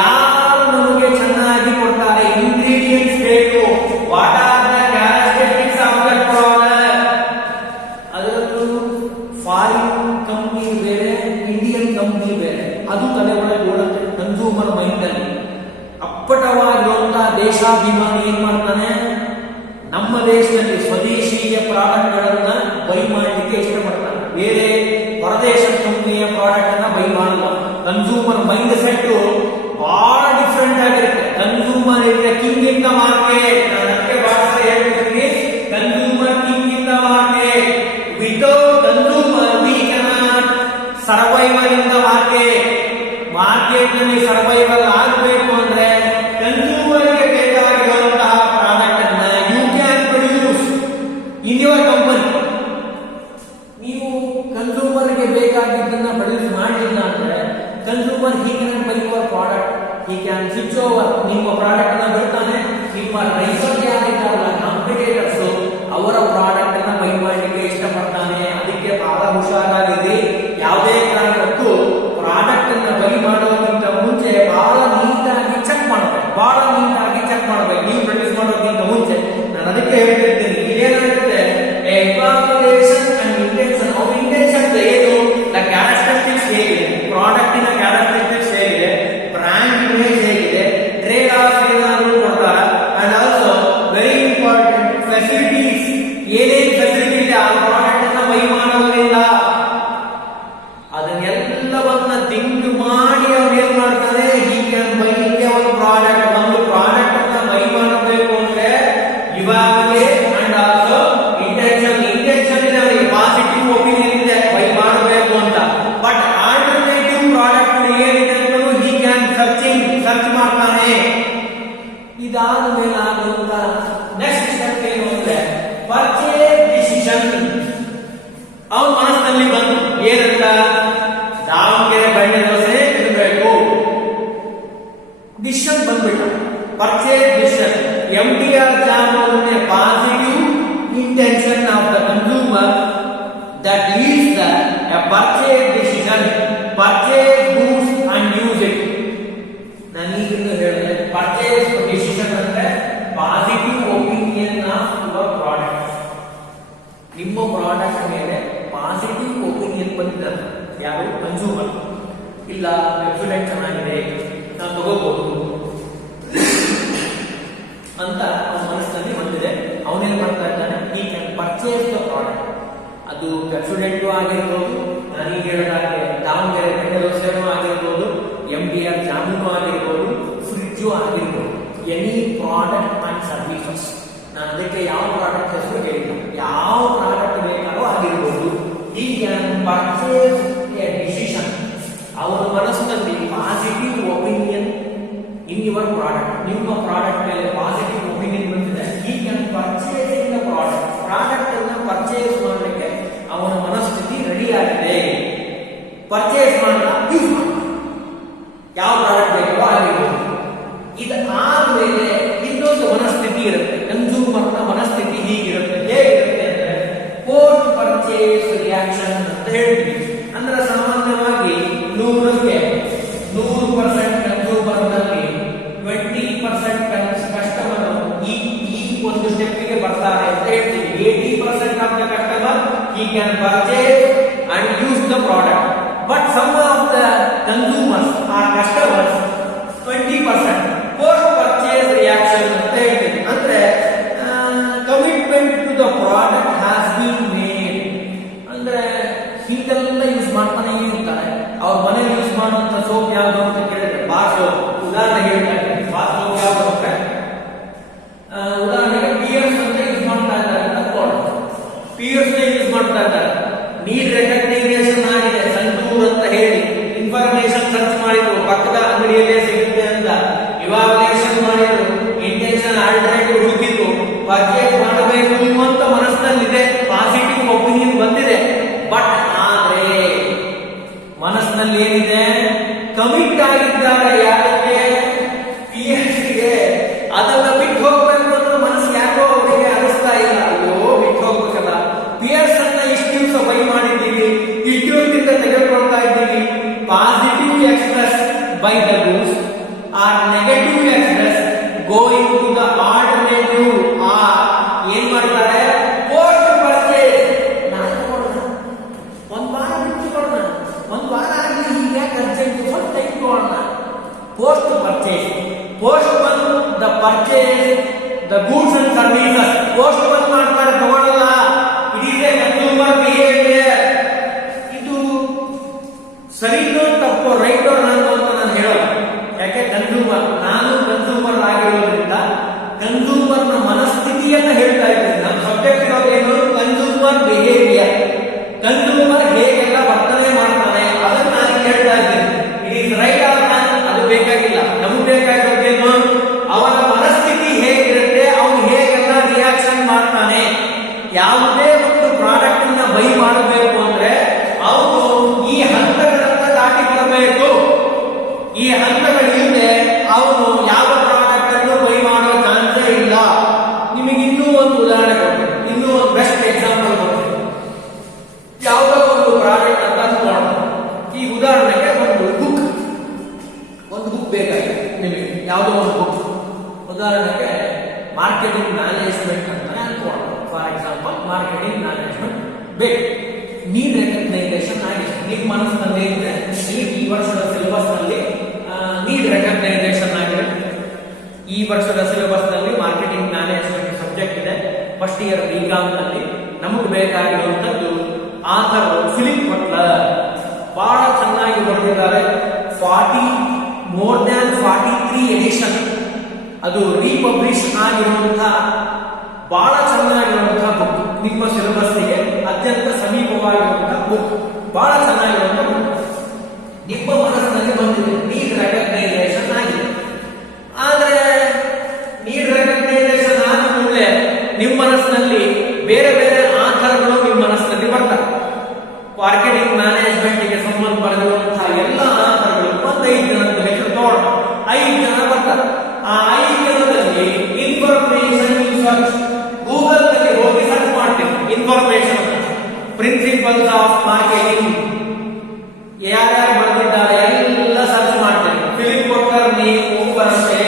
ಯಾರು ನಮಗೆ ಚೆನ್ನಾಗಿ ಕೊಡ್ತಾರೆ, ಇಂಗ್ರೀಡಿಯಂಟ್ಸ್ ಬೇಕು, what are the characteristics of the product. ಅದರಲ್ಲೂ ಫಾರಿನ್ ಕಂಪನಿ ಬೇರೆ, ಇಂಡಿಯನ್ ಕಂಪನಿ ಬೇರೆ, ಅದು ತಲೆ ಒಳಗೆ ಓಡುತ್ತೆ ಕನ್ಸ್ಯೂಮರ್ ಮೈಂಡ್ ಅಲ್ಲಿ. ಅಪ್ಪಟವಾಗಿರುವಂತಹ ದೇಶಾಭಿಮಾನಿ ಏನ್ ಮಾಡ್ತಾನೆ, ನಮ್ಮ ದೇಶದಲ್ಲಿ ಸ್ವದೇಶೀಯ ಪ್ರಾಡಕ್ಟ್ಗಳನ್ನ ಬೈ ಮಾಡಲಿಕ್ಕೆ ಇಷ್ಟಪಡ್ತಾನೆ, ಬೇರೆ ಹೊರದೇಶದ ಕಂಪನಿಯ ಪ್ರಾಡಕ್ಟ್ ಅನ್ನ ಬೈ ಮಾಡಲ್ಲ. ಕನ್ಸ್ಯೂಮರ್ ಮೈಂಡ್ ಸೆಟ್ ಬಹಳ ಡಿಫ್ರೆಂಟ್ ಆಗಿರುತ್ತೆ. Consumer is king in the market. ನಾನು ಅದಕ್ಕೆ ಭಾಷೆ ಹೇಳ್ತೀನಿ, consumer king in the market. Without consumer we cannot survival in the market. Market ನಲ್ಲಿ ಸರ್ವೈವಲ್ ಆಗಬೇಕು ಅಂದ್ರೆ ಕನ್ಸ್ಯೂಮರ್ ಗೆ ಬೇಕಾಗಿರುವಂತಹ ಪ್ರಾಡಕ್ಟ್ ಅನ್ನ you can produce in your company. ನೀವು ಕನ್ಸ್ಯೂಮರ್ ಗೆ ಬೇಕಾಗಿದ್ದನ್ನ produce he cannot buy your product. He can switch over. ನಿಮ್ಮ ಪ್ರಾಡಕ್ಟ್ ಅನ್ನ ಬಿಡ್ತಾನೆ. ನಿಮ್ಮ ರೈವಲ್ ಯಾರಿದ್ದಾರಲ್ಲ ಕಾಂಪಿಟೇಟರ್ಸ್ ಅವರ ಪ್ರಾಡಕ್ಟ್ ಅನ್ನ ಬೈ ಮಾಡಲಿಕ್ಕೆ ಇಷ್ಟಪಡ್ತಾನೆ. ಅದಕ್ಕೆ ಬಹಳ ಹುಷಾರಾಗಿರಿ. ಯಾವುದೇ ಕಾರಣಕ್ಕೂ ಪ್ರಾಡಕ್ಟ್ ಅನ್ನ ಬೈ ಮಾಡೋದಕ್ಕಿಂತ ಮುಂಚೆ ಬಹಳ ನೀಟಾಗಿ ಚೆಕ್ ಮಾಡಬೇಕು. ಬಹಳ ನೀಟಾಗಿ ಚೆಕ್ ಮಾಡಬೇಕು. ನೀವು ಪ್ರೊಡ್ಯೂಸ್ ಮಾಡೋದಕ್ಕಿಂತ ಮುಂಚೆ ನಾನು ಅದಕ್ಕೆ ಹೇಳ್ತಿರ್ತೀನಿ. ಇದೇನಾಗುತ್ತೆ ಎವಾಲ್ಯುಯೇಷನ್ ಅಂಡ್ ಇಂಟೆನ್ಷನ್. ಅವ್ರ ಇಂಟೆನ್ಷನ್ ಏನು, ದ ಕ್ಯಾರೆಕ್ಟರಿಸ್ಟಿಕ್ಸ್ ಹೇಗಿದೆ, ಪ್ರಾಡಕ್ಟ್ ಇನ ಕ್ಯಾರೆಕ್ಟರಿಸ್ಟಿಕ್ಸ್ ಹೇಗಿದೆ, ಬ್ರಾಂಡ್ ಇಮೇಜ್ ಹೇಗಿದೆ, ಟ್ರೇಡ್ ಆಫ್ ಏನಾದರೂ ಕೊಡ್ತಾರ, and also very important facilities. ಏನೇನು ಫೆಸಿಲಿಟಿ ಇದೆ ಆ ಪ್ರಾಡಕ್ಟ್ ಅನ್ನ ಬೈ ಮಾಡೋದ್ರಿಂದ ಅದನ್ನೆಲ್ಲವನ್ನ ಥಿಂಕ್ ಮಾಡಿ ಅವ್ರು ಏನ್ ಮಾಡ್ತಾರೆ, ಈ ಕ್ಯಾನ್ ಬೈ ಒಂದು ಪ್ರಾಡಕ್ಟ್. ಒಂದು ಪ್ರಾಡಕ್ಟ್ ಅನ್ನ ಬೈ ಮಾಡಬೇಕು ಅಂದ್ರೆ ಇವಾಗಲೇ ಅಂಡ್ ಆಲ್ಸೋ ಇಂಟೆನ್ಷನ್ ಇದೆ, ಅವರಿಗೆ ಪಾಸಿಟಿವ್ ಒಪಿನಿಯನ್ ಇದೆ ಬೈ ಮಾಡಬೇಕು ಅಂತ. ಬಟ್ ಆಲ್ಟರ್ನೇಟಿವ್ ಪ್ರಾಡಕ್ಟ್ ಏನಿದೆ ಅಂತ ಈ ಕ್ಯಾನ್ ಸರ್ಚ್ ಮಾಡ್ತಾನೆ. ಇದಾದ ಮೇಲೆ ಆಗುವಂತ ನೆಕ್ಸ್ಟ್ ಸ್ಟೆಪ್ ಏನು ಅಂದ್ರೆ ಪರ್ಚೇಸ್ ಡಿಸಿಷನ್. ಅವನ ಮನಸ್ಸಿನಲ್ಲಿ ಬಂತು ಏನಂತ, ದಾವಣಗೆರೆ ಬೆಣ್ಣೆ ದೋಸೆ ತಿನ್ನಬೇಕು. ಡಿಸಿಷನ್ ಬಂದ್ಬಿಟ್ಟ, purchase decision. MTR jamun positive intention of the consumer that leads the a purchase decision, purchase goods and use it. ನಾನು ಈಗ ಹೇಳಿದೆ ಪರ್ಚೇಸ್ ಡಿಸಿಷನ್ ಅಂದ್ರೆ positive opinion of your product. ನಿಮ್ಮ ಪ್ರಾಡಕ್ಟ್ ಮೇಲೆ ಪಾಸಿಟಿವ್ ಒಪಿನಿಯನ್ ಬಂದಿದ್ದಾರೆ ಯಾರು, ಕನ್ಸ್ಯೂಮರ್. ಇಲ್ಲ ವೆಬ್ಸೈಟ್ ಚೆನ್ನಾಗಿದೆ ನಾನು ತಗೋಬಹುದು ಅಂತ ಅವನ ಮನಸ್ಸಿನಲ್ಲಿ ಬಂದಿದೆ. ಅವನೇನ್ ಮಾಡ್ತಾ ಇದ್ದಾನೆ, ಈ ಕ್ಯಾನ್ ಪರ್ಚೇಸ್ ದ ಪ್ರಾಡಕ್ಟ್. ಅದು ವೆಬ್ಸೈಟ್ ಆಗಿರ್ಬೋದು, ನಾನೀಗ ಹೇಳಿದಾಗೆ ದಾವಣಗೆರೆ ಬೆಣ್ಣೆ ದೋಸೆನೂ ಆಗಿರ್ಬೋದು, MTR ಜಾಮೂನು ಆಗಿರ್ಬೋದು, ಫ್ರಿಡ್ಜು ಆಗಿರ್ಬೋದು, ಎನಿ ಪ್ರಾಡಕ್ಟ್ ಅಂಡ್ ಸರ್ವಿಸಸ್. ನಾನು ಅದಕ್ಕೆ ಯಾವ ಪ್ರಾಡಕ್ಟ್ ಹೆಸರು ಹೇಳಿಲ್ಲ, ಯಾವ ಪ್ರಾಡಕ್ಟ್ ಬೇಕಾದ್ರೂ ಆಗಿರ್ಬೋದು. ಈ ಕ್ಯಾನ್ ಪರ್ಚೇಸ್ ಎ ಡಿಸಿಷನ್. ಅವರ ಮನಸ್ಸಿನಲ್ಲಿ positive opinion in your product. ನಿಮ್ಮ ಪ್ರಾಡಕ್ಟ್ ಮೇಲೆ ಪಾಸಿಟಿವ್ ಒಪಿನಿಯನ್ ಬಂದಿದೆ. ಈ can purchasing the product. Product ಅನ್ನ ಪರ್ಚೇಸ್ ಮಾಡಲಿಕ್ಕೆ ಅವನ ಮನಸ್ಥಿತಿ ರೆಡಿ ಆಗಿದೆ. ಪರ್ಚೇಸ್ ಮಾಡಲ್ಲ, ಯೂಸ್ ಮಾಡ, ಯಾವ ಪ್ರಾಡಕ್ಟ್ ಬೇಕೋ ಆಗಿರ್ಬೋದು. ಇದು ಆದ್ಮೇಲೆ ಇನ್ನೊಂದು ಮನಸ್ಥಿತಿ ಇರುತ್ತೆ, ಕನ್ಸ್ಯೂಮರ್ನ ಮನಸ್ಥಿತಿ ಹೀಗಿರುತ್ತೆ. ಹೇಗಿರುತ್ತೆ ಅಂದ್ರೆ ಪೋಸ್ಟ್ ಪರ್ಚೇಸ್ ರಿಯಾಕ್ಷನ್ ಅಂತ ಹೇಳ್ತೀವಿ. ಅಂದ್ರೆ ಸಾಮಾನ್ಯವಾಗಿ 100% ಕನ್ಸ್ಯೂಮರ್ ನಲ್ಲಿ 20% ಕಸ್ಟಮರ್ ಈ ಒಂದು ಸ್ಟೆಪ್ಗೆ ಬರ್ತಾರೆ ಅಂತ ಹೇಳ್ತೀವಿ. 80% of the customer he can purchase and use the product, but some of the consumers or customers 20% post purchase reaction ಅಂತ ಹೇಳ್ತೀವಿ. ಅಂದ್ರೆ commitment to the product has been made. ಅಂದ್ರೆ ಹೀಗೆಲ್ಲ ಯೂಸ್ ಮಾಡ್ತಾನೆ ಇರ್ತಾರೆ. ಅವ್ರ ಮನೇಲಿ ಯೂಸ್ ಮಾಡುವಂತ ಸೋಪ್ ಯಾವುದು ಅಂತ ಕೇಳಿದ್ರೆ ಬಾರ್ ಸೋಪ್. ಉದಾಹರಣೆ ಹೇಳ್ತಾರೆ, ಬಾರ್ ಸೋಪ್ ಯಾವುದು ಅಂದ್ರೆ ಉದಾಹರಣೆಗೆ ಪಿಯರ್ಸ್ ಅಂತ ಯೂಸ್ ಮಾಡ್ತಾ ಇದ್ದಾರೆ ಅಂತ ಪಿಯರ್ಸ್ ಯೂಸ್ ಮಾಡ್ತಾ ಇದ್ದಾರೆ. ನೀಡ್ ರೆಕಗ್ನಿಷನ್ ಆಗಿದೆ, ಸಂತೂರ್ ಅಂತ ಹೇಳಿ ಇನ್ಫಾರ್ಮೇಶನ್ ಸರ್ಚ್ ಮಾಡಿದ್ರು, ಪಕ್ಕದ ಅಂಗಡಿಯಲ್ಲೇ ಸಿಗುತ್ತೆ ಅಂತ ಇವಾಲ್ಯುಯೇಷನ್ ಮಾಡಿದ್ರು, ಇಂಟೆನ್ಷನ್ ಆಲ್ಟರ್ನೇಟಿವ್ ಹುಡುಕಿದ್ರು, ಪರ್ಚೇಸ್ ಮಾಡಬೇಕು ಅಂತ ಮನಸ್ಸಿನಲ್ಲಿದೆ, ಪಾಸಿಟಿವ್ ಒಪಿನಿಯನ್ ಬಂದಿದೆ. ಬಟ್ ಆದ್ರೆ ಮನಸ್ಸಿನಲ್ಲಿ ಏನಿದೆ, ಕಮಿಟ್ ಆಗಿದ್ದಾರೆ ಯಾರಿಗೆ, ಪಿಯರ್ಸ್ಗೆ. ಅದನ್ನ ಬಿಟ್ಟು ಹೋಗ್ಬೇಕು ಅನ್ನೋ ಮನಸ್ಸು ಯಾಕೋ ಅವರಿಗೆ ಅನಿಸ್ತಾ ಇಲ್ಲ. ಅಯ್ಯೋ ಬಿಟ್ಟು ಹೋಗ್ಬೇಕಲ್ಲ, ಪಿಯರ್ಸ್ ಅನ್ನ ಇಷ್ಟು ದಿವಸ ಬೈ ಮಾಡಿದ್ದೀವಿ, ಇಷ್ಟು ದಿವಸದಿಂದ ತೆಗೆದುಕೊಳ್ತಾ ಇದ್ದೀವಿ. Positive express by the goods or negative express going to the alternative or ಏನ್ ಮಾಡ್ತಾರೆ, ಪೋಸ್ಟ್ ಪರ್ಚೇಸ್. ನಾನು ಕೊಡೋಣ, ಒಂದ್ ವಾರ ಬಿಟ್ಟು ಕೊಡೋಣ, ಒಂದ್ ವಾರ ಆಗಲಿ, ಈಗ ಅರ್ಜೆಂಟ್ ಸ್ವಲ್ಪ ತೆಗೆದುಕೊಳ್ಳೋಣ. ಪೋಸ್ಟ್ ಪರ್ಚೇಸ್, ಪೋಸ್ಟ್ ಬಂದು the purchase the goods and services. Post ಬಂದ್ ಮಾಡ್ತಾರೆ, ತಗೊಳ್ಳಲ್ಲ. It is a consumer behaviour. ಇದು ಸರಿನೋ ತಪ್ಪೋ, ರೈಟ್ ಓರ್ ರಾಂಗ್ ಅಂತ ನಾನು ಹೇಳಲ್ಲ. ಯಾಕೆ ಕನ್ಸ್ಯೂಮರ್, ನಾನು ಕನ್ಸ್ಯೂಮರ್ ಆಗಿರೋದ್ರಿಂದ ಕನ್ಸ್ಯೂಮರ್ನ ಮನಸ್ಥಿತಿಯನ್ನ ಹೇಳ್ತಾ ಇದ್ದೀನಿ. ನಮ್ಮ ಸಬ್ಜೆಕ್ಟ್ ಇರೋದೇನು, ಕನ್ಸ್ಯೂಮರ್ ಬಿಹೇವಿಯರ್. ಕನ್ಸ್ಯೂಮರ್ ಹೇಗೆಲ್ಲ ವರ್ತನೆ ಮಾಡ್ತಾನೆ ಅದನ್ನ ನಾನು ಹೇಳ್ತಾ ಇದ್ದೀನಿ. It is right or wrong ಅದು ಬೇಕಾಗಿಲ್ಲ. ನಮಗೆ ಬೇಕಾಗಿರೋದೇನು, ಅವನ ಮನಸ್ಥಿತಿ ಹೇಗಿರುತ್ತೆ, ಅವನು ಹೇಗೆಲ್ಲ ರಿಯಾಕ್ಷನ್ ಮಾಡ್ತಾನೆ. ಉದಾಹರಣೆಗೆ ಮಾರ್ಕೆಟಿಂಗ್ ಮ್ಯಾನೇಜ್ಮೆಂಟ್ ಅಂತ ಅನ್ಕೋಣ. ಫಾರ್ ಎಕ್ಸಾಂಪಲ್ ಮಾರ್ಕೆಟಿಂಗ್ ಮ್ಯಾನೇಜ್ಮೆಂಟ್ ಬೇಕು, ನೀಡ್ ರೆಕಗ್ನೈಸೇಷನ್ ಆಗಿದೆ. ನಿಮ್ಮ ಮನಸ್ಸಿನಲ್ಲಿ ಏನಿದೆ, ಈ ವರ್ಷದ ಸಿಲೆಬಸ್ ನಲ್ಲಿ ನೀಡ್ ರೆಕಗ್ನೈಸೇಷನ್ ಆಗಿದೆ. ಈ ವರ್ಷದ ಸಿಲೆಬಸ್ ನಲ್ಲಿ ಮಾರ್ಕೆಟಿಂಗ್ ಮ್ಯಾನೇಜ್ಮೆಂಟ್ ಸಬ್ಜೆಕ್ಟ್ ಇದೆ. ಫಸ್ಟ್ ಇಯರ್ ಬಿಕಾಮ್ ನಲ್ಲಿ ನಮಗೆ ಬೇಕಾಗಿರುವಂತದ್ದು ಆಥರ್ ಫಿಲಿಪ್ ಬಟ್ಲರ್ ಬಹಳ ಚೆನ್ನಾಗಿ ಬರೆದಿದ್ದಾರೆ. ಮೋರ್ ದ್ಯಾನ್ 43 ಎಡಿಷನ್ ಅದು ರೀಪಬ್ಲಿಷ್ ಆಗಿರುವಂತಹ ಬಹಳ ಚೆನ್ನಾಗಿರುವಂತಹ ಬುಕ್. ನಿಮ್ಮ ಸಿಲೆಬಸ್ಗೆ ಅತ್ಯಂತ ಸಮೀಪವಾಗಿರುವಂತಹ ಬುಕ್, ಬಹಳ ಚೆನ್ನಾಗಿರುವಂತಹ ಬುಕ್. ನಿಮ್ಮ ಮನಸ್ಸಿನಲ್ಲಿ ಬಂದಿದೆ, ನೀಡ್ ರೆಕಗ್ನೈಸೇಷನ್ ಆಗಿದೆ. ಆದ್ರೆ ನೀಡ್ ರೆಕಗ್ನೈಸೇಷನ್ ಆದ ಕೂಡಲೇ ನಿಮ್ಮ ಮನಸ್ಸಿನಲ್ಲಿ ಬೇರೆ ಬೇರೆ ಆಧಾರಗಳು ನಿಮ್ಮ ಮನಸ್ಸಿನಲ್ಲಿ ಬರ್ತವೆ. ಮಾರ್ಕೆಟಿಂಗ್ ಮ್ಯಾನೇಜ್ಮೆಂಟ್ ಗೆ ಸಂಬಂಧಪಟ್ಟಿರುವಂತಹ ಎಲ್ಲ ಆಧಾರಗಳು ಒಂದು 5 ಜನದ ಹೆಸರು ನೋಡೋಣ. 5 ಜನ ಬರ್ತಾರೆ. ಆ 5 ಜನದಲ್ಲಿ ಇನ್ಫಾರ್ಮೇಶನ್ ಸರ್ಚ್, ಗೂಗಲ್ ನಲ್ಲಿ ಹೋಗಿ ಸರ್ಚ್ ಮಾಡ್ತೀನಿ ಇನ್ಫಾರ್ಮೇಶನ್ ಪ್ರಿನ್ಸಿಪಲ್ಸ್ ಆಫ್ ಮಾರ್ಕೆಟಿಂಗ್ ಯಾರ್ಯಾರು ಬರೆದಿದ್ದಾರೆ ಎಲ್ಲ ಸರ್ಚ್ ಮಾಡ್ತೇನೆ. ಫಿಲಿಪ್ ಬಟ್ಲರ್ ನೀವು ಬರುತ್ತೆ,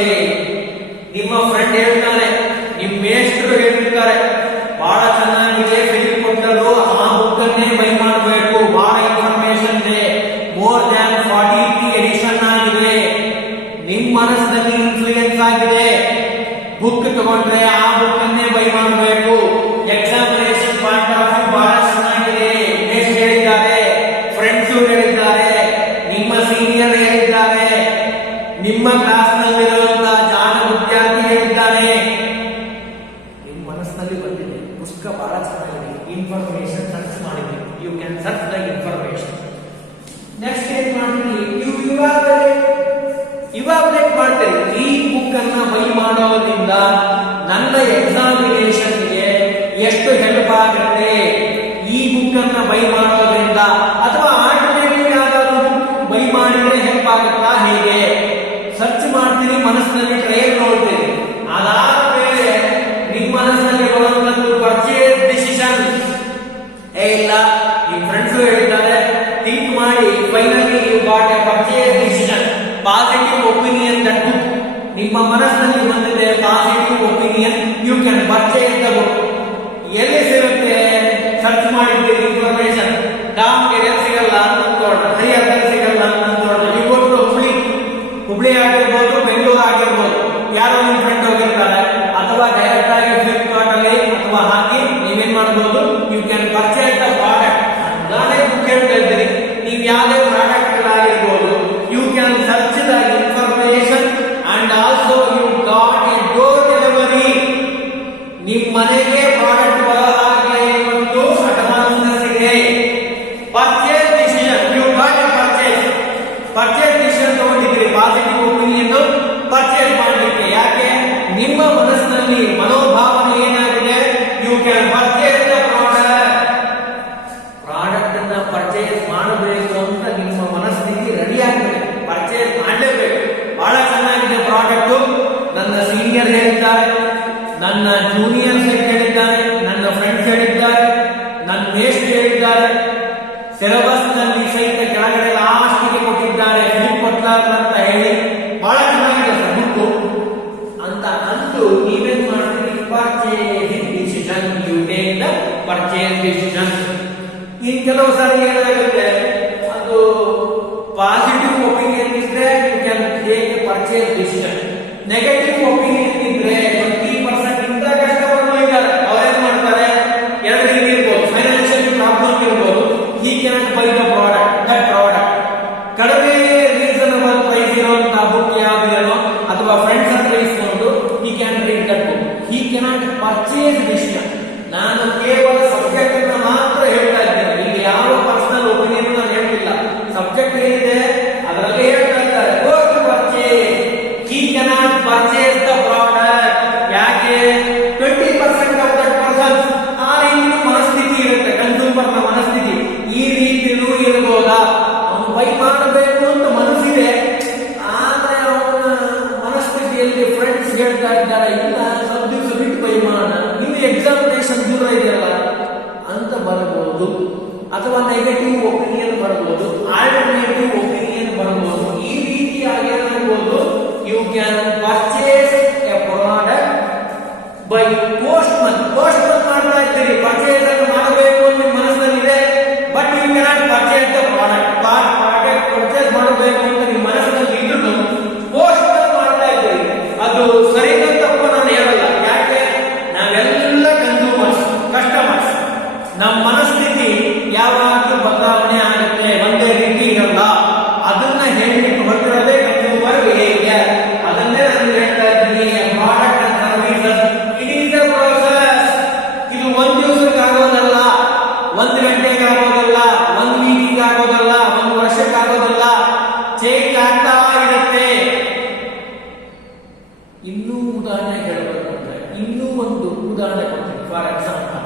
ನಿಮ್ಮ ಫ್ರೆಂಡ್ ಹೇಳ್ತಾರೆ, ನಿಮ್ಮ ಮೇಷ್ಟ್ರು ಹೇಳ್ತಾರೆ ಬಹಳ ಚೆನ್ನಾಗಿದೆ ಫಿಲಿಪ್ ಬಟ್ಲರ್, ಆ ಬುಕ್ ಅನ್ನೇ ಬೈ ಮಾಡಬೇಕು, ಬಹಳ ಇನ್ಫಾರ್ಮೇಶನ್ ಇದೆ, ಮೋರ್ ದ್ಯಾನ್ 43 ಎಡಿಷನ್ ಆಗಿದೆ, ನಿಮ್ಮ ಮನಸ್ಸಿನಲ್ಲಿ ಇನ್ಫ್ಲೂಯೆನ್ಸ್ ಆಗಿದೆ, ಬುಕ್ ತಗೊಂಡ್ರೆ ಆ ಬುಕ್ ಅನ್ನೇ ಬೈ ಮಾಡಬೇಕು, ಎಕ್ಸಾಮಿನೇಷನ್ ಪಾಯಿಂಟ್ ಆಫ್ ವ್ಯೂ ಬಹಳ ಚೆನ್ನಾಗಿದೆ, ಮೇಷ್ಟ್ರು ಹೇಳಿದ್ದಾರೆ, ಫ್ರೆಂಡ್ಸ್ ಹೇಳಿದ್ದಾರೆ, ನಿಮ್ಮ ಸೀನಿಯರ್ ಹೇಳಿದ್ದಾರೆ, ನಿಮ್ಮ ಕ್ಲಾಸ್ ನಲ್ಲಿರುವಂತಹ ಜಾಣ ವಿದ್ಯಾರ್ಥಿ ಹೇಳಿದ್ದಾರೆ. ನಿಮ್ಮ ಮನಸ್ಸಿನಲ್ಲಿ ಬಂದಿದೆ, ಪುಸ್ತಕ ಬಹಳ ಚೆನ್ನಾಗಿದೆ, ಇನ್ಫಾರ್ಮೇಶನ್ ಸರ್ಚ್ ಮಾಡಿದ್ವಿ. You can search the information. Next ಏನ್ ಮಾಡ್ತೀವಿ, ಇವಾಲ್ಯುಯೇಟ್ ಮಾಡ್ತೀರಿ. ಈ ಬುಕ್ ಅನ್ನ ಬೈ ಮಾಡೋದ್ರಿಂದ ನನ್ನ ಎಕ್ಸಾಮಿನೇಷನ್ಗೆ ಎಷ್ಟು ಹೆಲ್ಪ್ ಆಗುತ್ತೆ, ಈ ಬುಕ್ ಅನ್ನ ಬೈ ಮಾಡೋದ್ರಿಂದ, ಅಥವಾ ಆಟೋಮೆಟಿಕ್ ಯಾವ್ದಾದ್ರು ಬೈ ಮಾಡಿದ್ರೆ ಹೆಲ್ಪ್ ಆಗುತ್ತಾ, ಹೇಗೆ ಸರ್ಚ್ ಮಾಡ್ತೀರಿ, ಮನಸ್ಸಿನಲ್ಲಿ ಟ್ರಯಲ್ ನೋಡ್ತೀರಿ. ಅದಾದ್ಮೇಲೆ ನಿಮ್ಮ ಮನಸ್ಸಿನಲ್ಲಿ ಬರುವಂತದ್ದು ಪರ್ಚೇಸ್ ಡಿಸಿಷನ್. ಇಲ್ಲ, ನಿಮ್ಮ ಫ್ರೆಂಡ್ಸ್ ಹೇಳಿದ್ದಾರೆ, ಥಿಂಕ್ ಮಾಡಿ, finally you got a purchase decision, positive opinion that book. ನಿಮ್ಮ ಮನಸ್ಸಿನಲ್ಲಿ ಬಂದಿದೆ positive opinion, you can purchase the book. ಎಲ್ಲಿ ಸಿಗುತ್ತೆ, ಸರ್ಚ್ ಮಾಡಿದ್ದೀರಿ ಇನ್ಫಾರ್ಮೇಶನ್, ದಾವಣಗೆರೆಯಲ್ಲಿ ಸಿಗಲ್ಲ ಅಂತ, ಹರಿಹರದಲ್ಲಿ ಸಿಗಲ್ಲ ಅಂತ, ನೀವು ಹೋಗ್ಬಿಟ್ಟು ಹುಬ್ಳಿ ಆಗಿರ್ಬೋದು, ಬೆಂಗಳೂರು ಆಗಿರ್ಬೋದು, ಯಾರೋ ನಿಮ್ಮ ಫ್ರೆಂಡ್ ಹೋಗಿರ್ತಾರೆ, ಅಥವಾ ಡೈರೆಕ್ಟ್ ಆಗಿ ಫ್ಲಿಪ್ಕಾರ್ಟ್ ಅಲ್ಲಿ ಅಥವಾ ಹಾಕಿ ನೀವೇನ್ ಮಾಡಬಹುದು, you can purchase the product. ನಾನೇ ಬುಕ್ ಹೇಳ್ತಾ ಇದ್ದೀನಿ, ನೀವು ಯಾವುದೇ ಪ್ರಾಡಕ್ಟ್ ಆಗಿರ್ಬೋದು, you can search the information and also you got a door delivery. ನಿಮ್ಮ ಮನೆಗೆ ಪ್ರಾಡಕ್ಟ್ ಬರೋ ಹಾಗೆ ಒಂದು ಅಡ್ವಾನ್ಸ್ ಇದೆ. Purchase decision, you got a purchase decision ತಗೊಂಡಿದ್ದೀರಿ, ಪಾಸಿಟಿವ್ ಒಪಿನಿಯನ್ ಪರ್ಚೇಸ್ ಮಾಡಲಿಕ್ಕೆ. ಯಾಕೆ, ನಿಮ್ಮ ಮನಸ್ಸಿನಲ್ಲಿ ಮನೋಭಾವನೆ ಏನಾಗಿದೆ, you can purchase the product ಅನ್ನ ಪರ್ಚೇಸ್ ಮಾಡಬೇಕು ಅಂತ ನಿಮ್ಮ ಮನಸ್ಥಿತಿ ರೆಡಿ ಆಗಬೇಕು, ಪರ್ಚೇಸ್ ಮಾಡಲೇಬೇಕು. ಬಹಳ ಚೆನ್ನಾಗಿದೆ ಪ್ರಾಡಕ್ಟ್, ನನ್ನ ಸೀನಿಯರ್ ಹೇಳಿದ್ದಾರೆ, ನನ್ನ ಜೂನಿಯರ್ಸ್ ಹೇಳಿದ್ದಾರೆ, ನನ್ನ ಫ್ರೆಂಡ್ಸ್ ಹೇಳಿದ್ದಾರೆ, ನನ್ನ ಮೇಷ್ಟ್ರು ಹೇಳಿದ್ದಾರೆ, ಸಿಲೆಬಸ್ ನಲ್ಲಿ ಸಹಿತ ಕೆಳಗಡೆ ಲಾಸ್ಟ್ಗೆ ಕೊಟ್ಟಿದ್ದಾರೆ ಫಿಲಿಪ್ ಬಟ್ಲರ್ ಅಂತ ಹೇಳಿ, ಬಹಳ ಚೆನ್ನಾಗಿದೆ ಸರ್ ಬುಕ್ ಅಂತ ಅಂತೂ ನೀವೇನ್ ಮಾಡ್ತೀರಿ, purchase decision, you take the purchase decision. ಇನ್ ಕೆಲವು ಸಾರಿ ಏನಾಗುತ್ತೆ, ಅದು ಪಾಸಿಟಿವ್ ಒಪಿನಿಯನ್ ಇದ್ರೆ you can take purchase decision, negative opinion ಇದ್ರೆ 20% ಇಂದ ಕಸ್ಟಮರ್ ಇದ್ದಾರೆ, ಅವರೇನ್ ಮಾಡ್ತಾರೆ, ಎರಡು ರೀತಿ ಇರ್ಬೋದು, ಫೈನಾನ್ಷಿಯಲ್ ಪ್ರಾಬ್ಲಮ್ ಇರ್ಬೋದು, he cannot buy the product, that product. ಕಡಿಮೆ ರೀಸನಬಲ್ ಪ್ರೈಸ್ ಇರುವಂತಹ ಬುಕ್ ಯಾವ್ದಿರೋ ಅಥವಾ ಫ್ರೆಂಡ್ಸ್ ಹತ್ರ ಇಸ್ಕೊಂಡು he can read that book, he cannot purchase decision. ನಾನು ಕೇವಲ ಸಬ್ಜೆಕ್ಟ್ ಅನ್ನು ಮಾತ್ರ ಹೇಳ್ತಾ ಇದ್ದೇನೆ, ಈಗ ಯಾವ ಪರ್ಸನಲ್ ಒಪಿನಿಯನ್ ನಾನು ಹೇಳ್ತಿಲ್ಲ. ಸಬ್ಜೆಕ್ಟ್ ಏನಿದೆ ಅದರಲ್ಲಿ ಹೇಳ್ತಾ ಇದ್ದಾರೆ, he cannot purchase the product. ಯಾಕೆ, 20% of that person ಆ ರೀತಿ ಮನಸ್ಥಿತಿ ಇರುತ್ತೆ, ಕನ್ಸ್ಯೂಮರ್ ನ ಮನಸ್ಥಿತಿ ಈ ರೀತಿಯೂ ಇರಬಹುದಾ, ಅವನು ಬೈ ಮಾಡಬೇಕು ಅಂತ ಮನಸ್ಸಿದೆ, ಆದ್ರೆ ಅವನ ಮನಸ್ಥಿತಿಯಲ್ಲಿ ಫ್ರೆಂಡ್ಸ್ ಹೇಳ್ತಾ ಇದ್ದಾರೆ, ಇಲ್ಲ ಸ್ವಲ್ಪ ದಿವಸ ಬಿಟ್ಟು ಬೈ ಮಾಡೋಣ, ಇನ್ನು ಎಕ್ಸಾಮಿನೇಷನ್ ದೂರ ಇದೆಯಲ್ಲ ಅಂತ ಬರಬಹುದು. ಅಥವಾ ನೆಗೆಟಿವ್ ಒಪಿನಿಯನ್ ಬರಬಹುದು, ಆಲ್ಟರ್ನೇಟಿವ್ ಒಪಿನಿಯನ್ ಬರಬಹುದು. ಈ ರೀತಿಯಾಗಿ ಏನಾಗಬಹುದು, you can purchase a product by post ಮಾಡ್ತಾ ಇದ್ದೀರಿ. ಪರ್ಚೇಸ್ ಅನ್ನು ಮಾಡಬೇಕು ಅಂತ ನಿಮ್ಮ ಮನಸ್ಸಿನಲ್ಲಿದೆ, but you cannot purchase the product purchase ಮಾಡಬೇಕು ಅಂತ ನಿಮ್ಮ ಮನಸ್ಸಿನಲ್ಲಿ ಇದ್ರು ಪೋಸ್ಟ್ ಮಾಡ್ತಾ ಇದ್ದೀರಿ. ಅದು ಸರಿನೋ ತಪ್ಪು ನಾನು ಹೇಳಲ್ಲ. ಯಾಕೆ? ನಾವೆಲ್ಲ ಕಸ್ಟಮರ್ಸ್. ನಮ್ಮ ಮನಸ್ಥಿತಿ ಯಾವಾಗಲೂ ಬದಲಾವಣೆ ಆಗುತ್ತೆ, ಒಂದೇ ರೀತಿ ಇರಲ್ಲ. ಅದನ್ನ ಹೇಳಿಟ್ಟು ಹೊರಟಿರೋದೇ ಕನ್ಸ್ಯೂಮರ್ ಬಿಹೇವಿಯರ್. ಅದನ್ನೇ ನಾನು ಹೇಳ್ತಾ ಇದ್ದೀನಿ. Product and services it is A process. ಇದು ಒಂದು ದಿವಸಕ್ಕೆ ಆಗೋದಲ್ಲ, ಒಂದು ಗಂಟೆಗೆ ಆಗೋದಲ್ಲ, ಒಂದು ವೀಕಿಗೆ ಆಗೋದಲ್ಲ, ಒಂದು ವರ್ಷಕ್ಕೆ ಆಗೋದಲ್ಲ. ಚೇಂಜ್ ಆಗ್ತಾ ಇರುತ್ತೆ. ಇನ್ನೂ ಉದಾಹರಣೆ ಹೇಳಬೇಕು ಅಂದ್ರೆ ಇನ್ನೂ ಒಂದು ಉದಾಹರಣೆ ಕೊಡ್ತೀನಿ. ಫಾರ್ ಎಕ್ಸಾಂಪಲ್,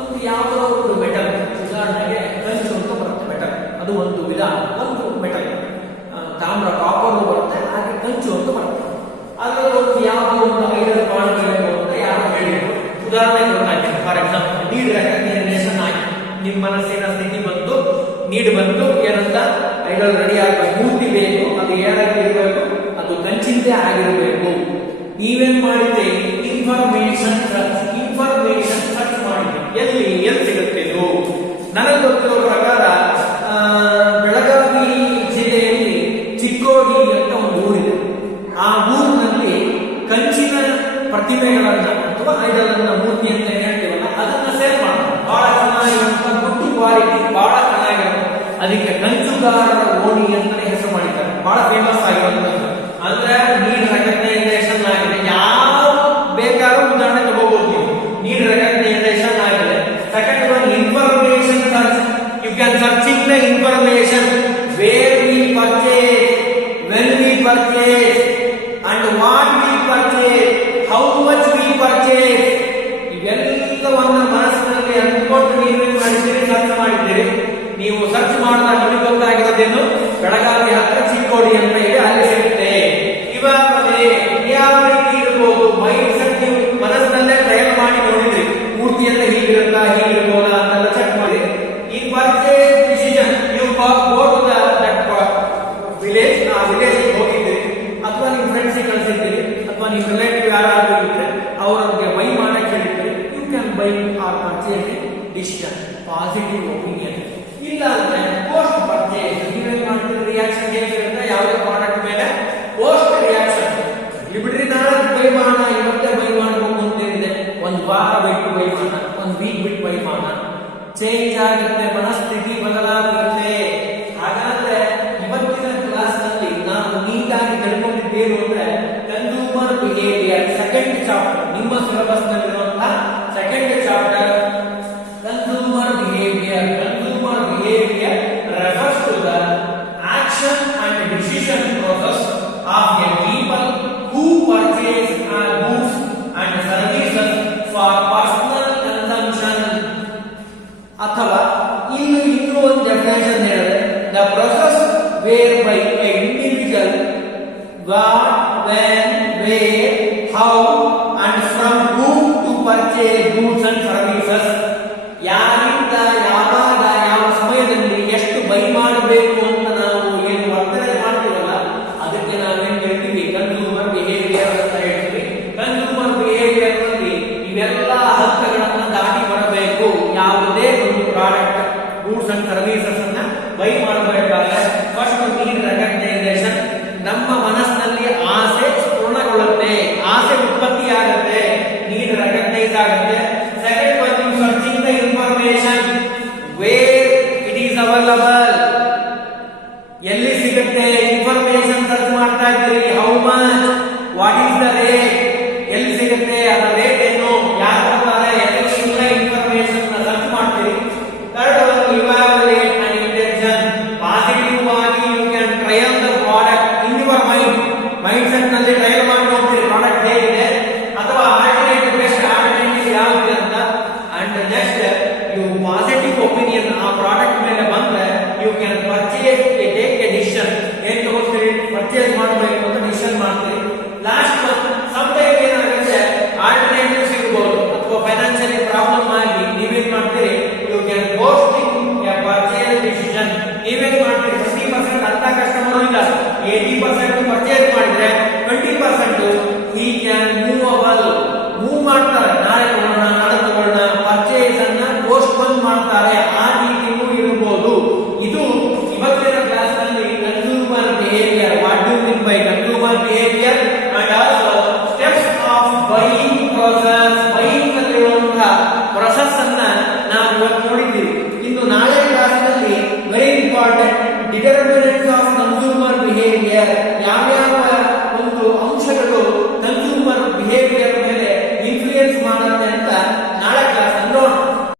ಒಂದು ಯಾವುದೋ ಒಂದು ಮೆಟಲ್, ಉದಾಹರಣೆಗೆ ಕಂಚು ಅಂತ ಬರುತ್ತೆ ಮೆಟಲ್, ಅದು ಒಂದು ವಿಧಾನ. ಒಂದು ಮೆಟಲ್ ತಾಮ್ರ ಕಾಪರ್ ಬರುತ್ತೆ, ಹಾಗೆ ಕಂಚು ಅಂತ ಬರುತ್ತೆ. ಅದರಲ್ಲಿ ಒಂದು ಯಾವುದೋ ಒಂದು ಐಡಲ್ ಮಾಡಬೇಕು ಅಂತ ಯಾರು ಹೇಳಿದ್ರು. ಉದಾಹರಣೆ ಕೊಡ್ತಾ ಇದ್ದೀನಿ. ಫಾರ್ ಎಕ್ಸಾಂಪಲ್, ನೀಡ್ ರೆಕಗ್ನಿಷನ್ ಆಗಿ ನಿಮ್ಮ ಮನಸ್ಸಿನ ಸ್ಥಿತಿ ಬಂತು, ನೀಡ್ ಬಂತು, ಏನಂತ ಐಡಲ್ ರೆಡಿ ಆಗಬೇಕು, ಮೂರ್ತಿ ಬೇಕು, ಅದು ಏನಾಗಿರ್ಬೇಕು, ಅದು ಕಂಚಿಂದೇ ಆಗಿರಬೇಕು. ನೀವೇನ್ ಮಾಡಿದ್ರೆ ಇನ್ಫಾರ್ಮೇಶನ್ ಸರ್ಚ್ ಮಾಡಿದ್ರಿ. ಎಲ್ಲಿ ಸಿಗುತ್ತೆ ಇದು? ನನಗೆ ಗೊತ್ತಿರೋ ಪ್ರಕಾರ ಬೆಳಗಾವಿ ಜಿಲ್ಲೆಯಲ್ಲಿ ಚಿಕ್ಕೋಡಿ ಅಂತ ಒಂದು ಊರಿದೆ. ಆ ಊರಿನಲ್ಲಿ ಕಂಚಿನ ಪ್ರತಿಮೆಗಳನ್ನ ಅಥವಾ ಐಡಲ್ ಅನ್ನ, ಮೂರ್ತಿ ಅಂತ ಹೇಳ್ತೀವಲ್ಲ, ಅದನ್ನ ಸೇಲ್ ಮಾಡೋದು ಬಹಳ ಚೆನ್ನಾಗಿರುವಂತ ಗುಡ್ ಕ್ವಾಲಿಟಿ, ಬಹಳ ಚೆನ್ನಾಗಿರುತ್ತೆ. ಅದಕ್ಕೆ ಕಂಚುಗಾರರ ಓಣಿ ಅಂತಾನೆ ಹೆಸರು ಮಾಡಿದ್ದಾರೆ. ಬಹಳ ಫೇಮಸ್ ಆಗಿರುವಂತದ್ದು. ಅಂದ್ರೆ ನೀಡ್ ರೆಕಗ್ನೈಸೇಷನ್ ಆಗಿದೆ. ಯಾವ ಬೇಕಾದ್ರೂ ಉದಾಹರಣೆ ತಗೋಬಹುದು ನೀವು. ನೀಡ್ ರೆಕಗ್ನೈಸೇಷನ್ ಆಗಿದೆ. Second one, information search. You can searching the information, where we purchase, when we purchase, and what we purchase, how much we purchase. ಇವೆಲ್ಲವನ್ನ ಮನಸ್ಸಿನಲ್ಲಿ ಅಂದ್ಕೊಂಡು ನೀವೇನು ಮಾಡಿದ್ದೀರಿ? ಸರ್ಚ್ ಮಾಡಿದ್ದೀರಿ. ನೀವು ಸರ್ಚ್ ಮಾಡಿದಾಗ ನಿಮಗೆ ಗೊತ್ತಾಗಿರೋದೇನು? ಬೆಳಗಾವಿ ಹತ್ರ ಚಿಕ್ಕೋಡಿ ಅಂತ ಇದೆ, ಅಲ್ಲಿ ಸಿಗುತ್ತೆ. ಇವಾಗಲೇ ಯಾವ ರೀತಿ ಇರಬಹುದು ಮೈಂಡ್ ಸೆಟ್ ನೀವು ಮನಸ್ಸಿನಲ್ಲೇ ಟ್ರಯಲ್ ಮಾಡಿ ನೋಡಿದ್ರಿ. ಮೂರ್ತಿಯನ್ನ ಹೀಗಿರುತ್ತಾ, ಹೀಗಿರ್ಬೋದ ಅಂತೆಲ್ಲ ಚೆಕ್ ಮಾಡಿ. In purchase decision you go to that village. ಆ ವಿಲೇಜ್ ಹೋಗಿದ್ದೀರಿ, ಅಥವಾ ನಿಮ್ಮ ಫ್ರೆಂಡ್ಸ್ ಕಳಿಸಿದ್ದೀರಿ, ಅಥವಾ ನಿಮ್ಮ ರಿಲೇಟಿವ್ ಯಾರಾದ್ರೂ ಇದ್ರೆ ಅವರಿಗೆ ಬೈ ಮಾಡಕ್ಕೆ ಹೇಳಿದ್ರಿ. You can buy or purchase decision, positive opinion. ಇಲ್ಲ ಅಂದ್ರೆ ಪೋಸ್ಟ್ ಪರ್ಚೇಸ್. ನೀವೇನ್ ಮಾಡ್ತೀರಿ? ರಿಯಾಕ್ಷನ್ ಹೇಗಿರುತ್ತೆ ಯಾವುದೇ ಪ್ರಾಡಕ್ಟ್ ಮೇಲೆ? Post reaction. ಬಿಡ್ರಿ, ನಾಳೆ ಬೈ ಮಾಡೋಣ, ಇವತ್ತೇ ಬೈ ಮಾಡಬೇಕು ಅಂತೇನಿದೆ, ಒಂದು ವಾರ ಬಿಟ್ಟು ಬೈ ಮಾಡೋಣ, ಒಂದು ವೀಕ್ ಬಿಟ್ಟು ಬೈ ಮಾಡೋಣ. ಚೇಂಜ್ ಆಗುತ್ತೆ, ಮನಸ್ಥಿತಿ ಬದಲಾಗುತ್ತೆ. ಹಾಗಾದ್ರೆ ಇವತ್ತಿನ ಕ್ಲಾಸ್ ನಲ್ಲಿ ನಾವು ನೀಟಾಗಿ ತಿಳ್ಕೊಂಡಿದ್ದೇನು ಅಂದ್ರೆ ಕನ್ಸ್ಯೂಮರ್ ಬಿಹೇವಿಯರ್ ಸೆಕೆಂಡ್ ಚಾಪ್ಟರ್, ನಿಮ್ಮ ಸಿಲೆಬಸ್ ನಲ್ಲಿರುವಂತಹ second chapter consumer behavior. Consumer behavior refers to the action and decision process of a people who purchase goods and services for personal consumption. ಅಥವಾ ಇನ್ನೂ ಒಂದು ಡೆಫಿನೇಷನ್ ಹೇಳಿದ್ರೆ, the process whereby a individual what, when, where, how and from whom to purchase goods and services. ಯಾರಿಂದ, ಯಾವಾಗ, ಯಾವ ಸಮಯದಲ್ಲಿ ಎಷ್ಟು by ಮಾಡಬೇಕು ಅಂತ ನಾವು ಏನು ವರ್ತನೆ ಮಾಡ್ತೀವಲ್ಲ, ಅದಕ್ಕೆ ನಾವೇನ್ ಹೇಳ್ತೀವಿ? ಕನ್ಸ್ಯೂಮರ್ ಬಿಹೇವಿಯರ್ ಅಂತ ಹೇಳ್ತೀವಿ. ಕನ್ಸ್ಯೂಮರ್ ಬಿಹೇವಿಯರ್ ನಲ್ಲಿ ಇವೆಲ್ಲ ಹಂತಗಳನ್ನ ದಾಟಿ ಬರಬೇಕು. ಯಾವುದೇ ಒಂದು ಪ್ರಾಡಕ್ಟ್, ಗೂಡ್ಸ್ ಅಂಡ್ ಸರ್ವಿಸಸ್ ಅನ್ನ ಬೈ ಮಾಡಬೇಕಾದ್ರೆ ಫಸ್ಟ್ ನೀಡ್ ರೆಕಗ್ನೈಸೇಷನ್. ನಮ್ಮ ಮನಸ್ಸಿನಲ್ಲಿ ಆಸೆ ಪೂರ್ಣಗೊಳ್ಳುತ್ತೆ, ಆಸೆ ಉತ್ಪತ್ತಿ ಆಗುತ್ತೆ, ನೀಡ್ ರೆಕಗ್ನೈಸ್ ಆಗುತ್ತೆ. Second one, you searching the information, where it is available, ಎಲ್ಲಿ ಸಿಗುತ್ತೆ ಇನ್ಫಾರ್ಮೇಶನ್ ಸರ್ಚ್ ಮಾಡ್ತಾ ಇದ್ದೀರಿ. How much, what is the rate, ಎಲ್ಲಿ ಸಿಗುತ್ತೆ, ಅದರ ರೇಟ್ ಏನು, ಯಾರು ಕೊಡ್ತಾರೆ, ಎಲ್ಲ ಇನ್ಫಾರ್ಮೇಶನ್ ಸರ್ಚ್ ಮಾಡ್ತೀರಿ. Third one, evaluate and intention. Positive ಆಗಿ you can trial the product in your mind set ನಲ್ಲಿ ಟ್ರಯಲ್ ಮಾಡಿ ನೋಡ್ತೀರಿ ಪ್ರಾಡಕ್ಟ್ ಹೇಗಿದೆ, ಅಥವಾ ಆಲ್ಟರ್ನೇಟಿವ್ ಬೆಸ್ಟ್ ಆಲ್ಟರ್ನೇಟಿವ್ ಯಾವುದು ಅಂತ. And next you positive opinion ಆ ಪ್ರಾಡಕ್ಟ್ ಮೇಲೆ ಬಂದ್ರೆ you can purchase, take a decision. ಏನ್ ತಗೋತೀರಿ? ಪರ್ಚೇಸ್ ಮಾಡಬೇಕು ಅಂತ ಡಿಸಿಷನ್ ಮಾಡ್ತೀರಿ. ಲಾಸ್ಟ್ ಮಂತ್ ಸಮ್ಟೈಮ್ ಏನಾಗುತ್ತೆ, ಆಲ್ಟರ್ನೇಟಿವ್ ಸಿಗಬಹುದು, ಅಥವಾ ಫೈನಾನ್ಷಿಯಲಿ ಪ್ರಾಬ್ಲಮ್ ಆಗಿ ನೀವೇನ್ ಮಾಡ್ತೀರಿ? You can posting a purchase decision. ನೀವೇನ್ ಮಾಡ್ತೀರಿ? 50% ಅಂತ ಕಸ್ಟಮರ್ ಇಲ್ಲ, 80%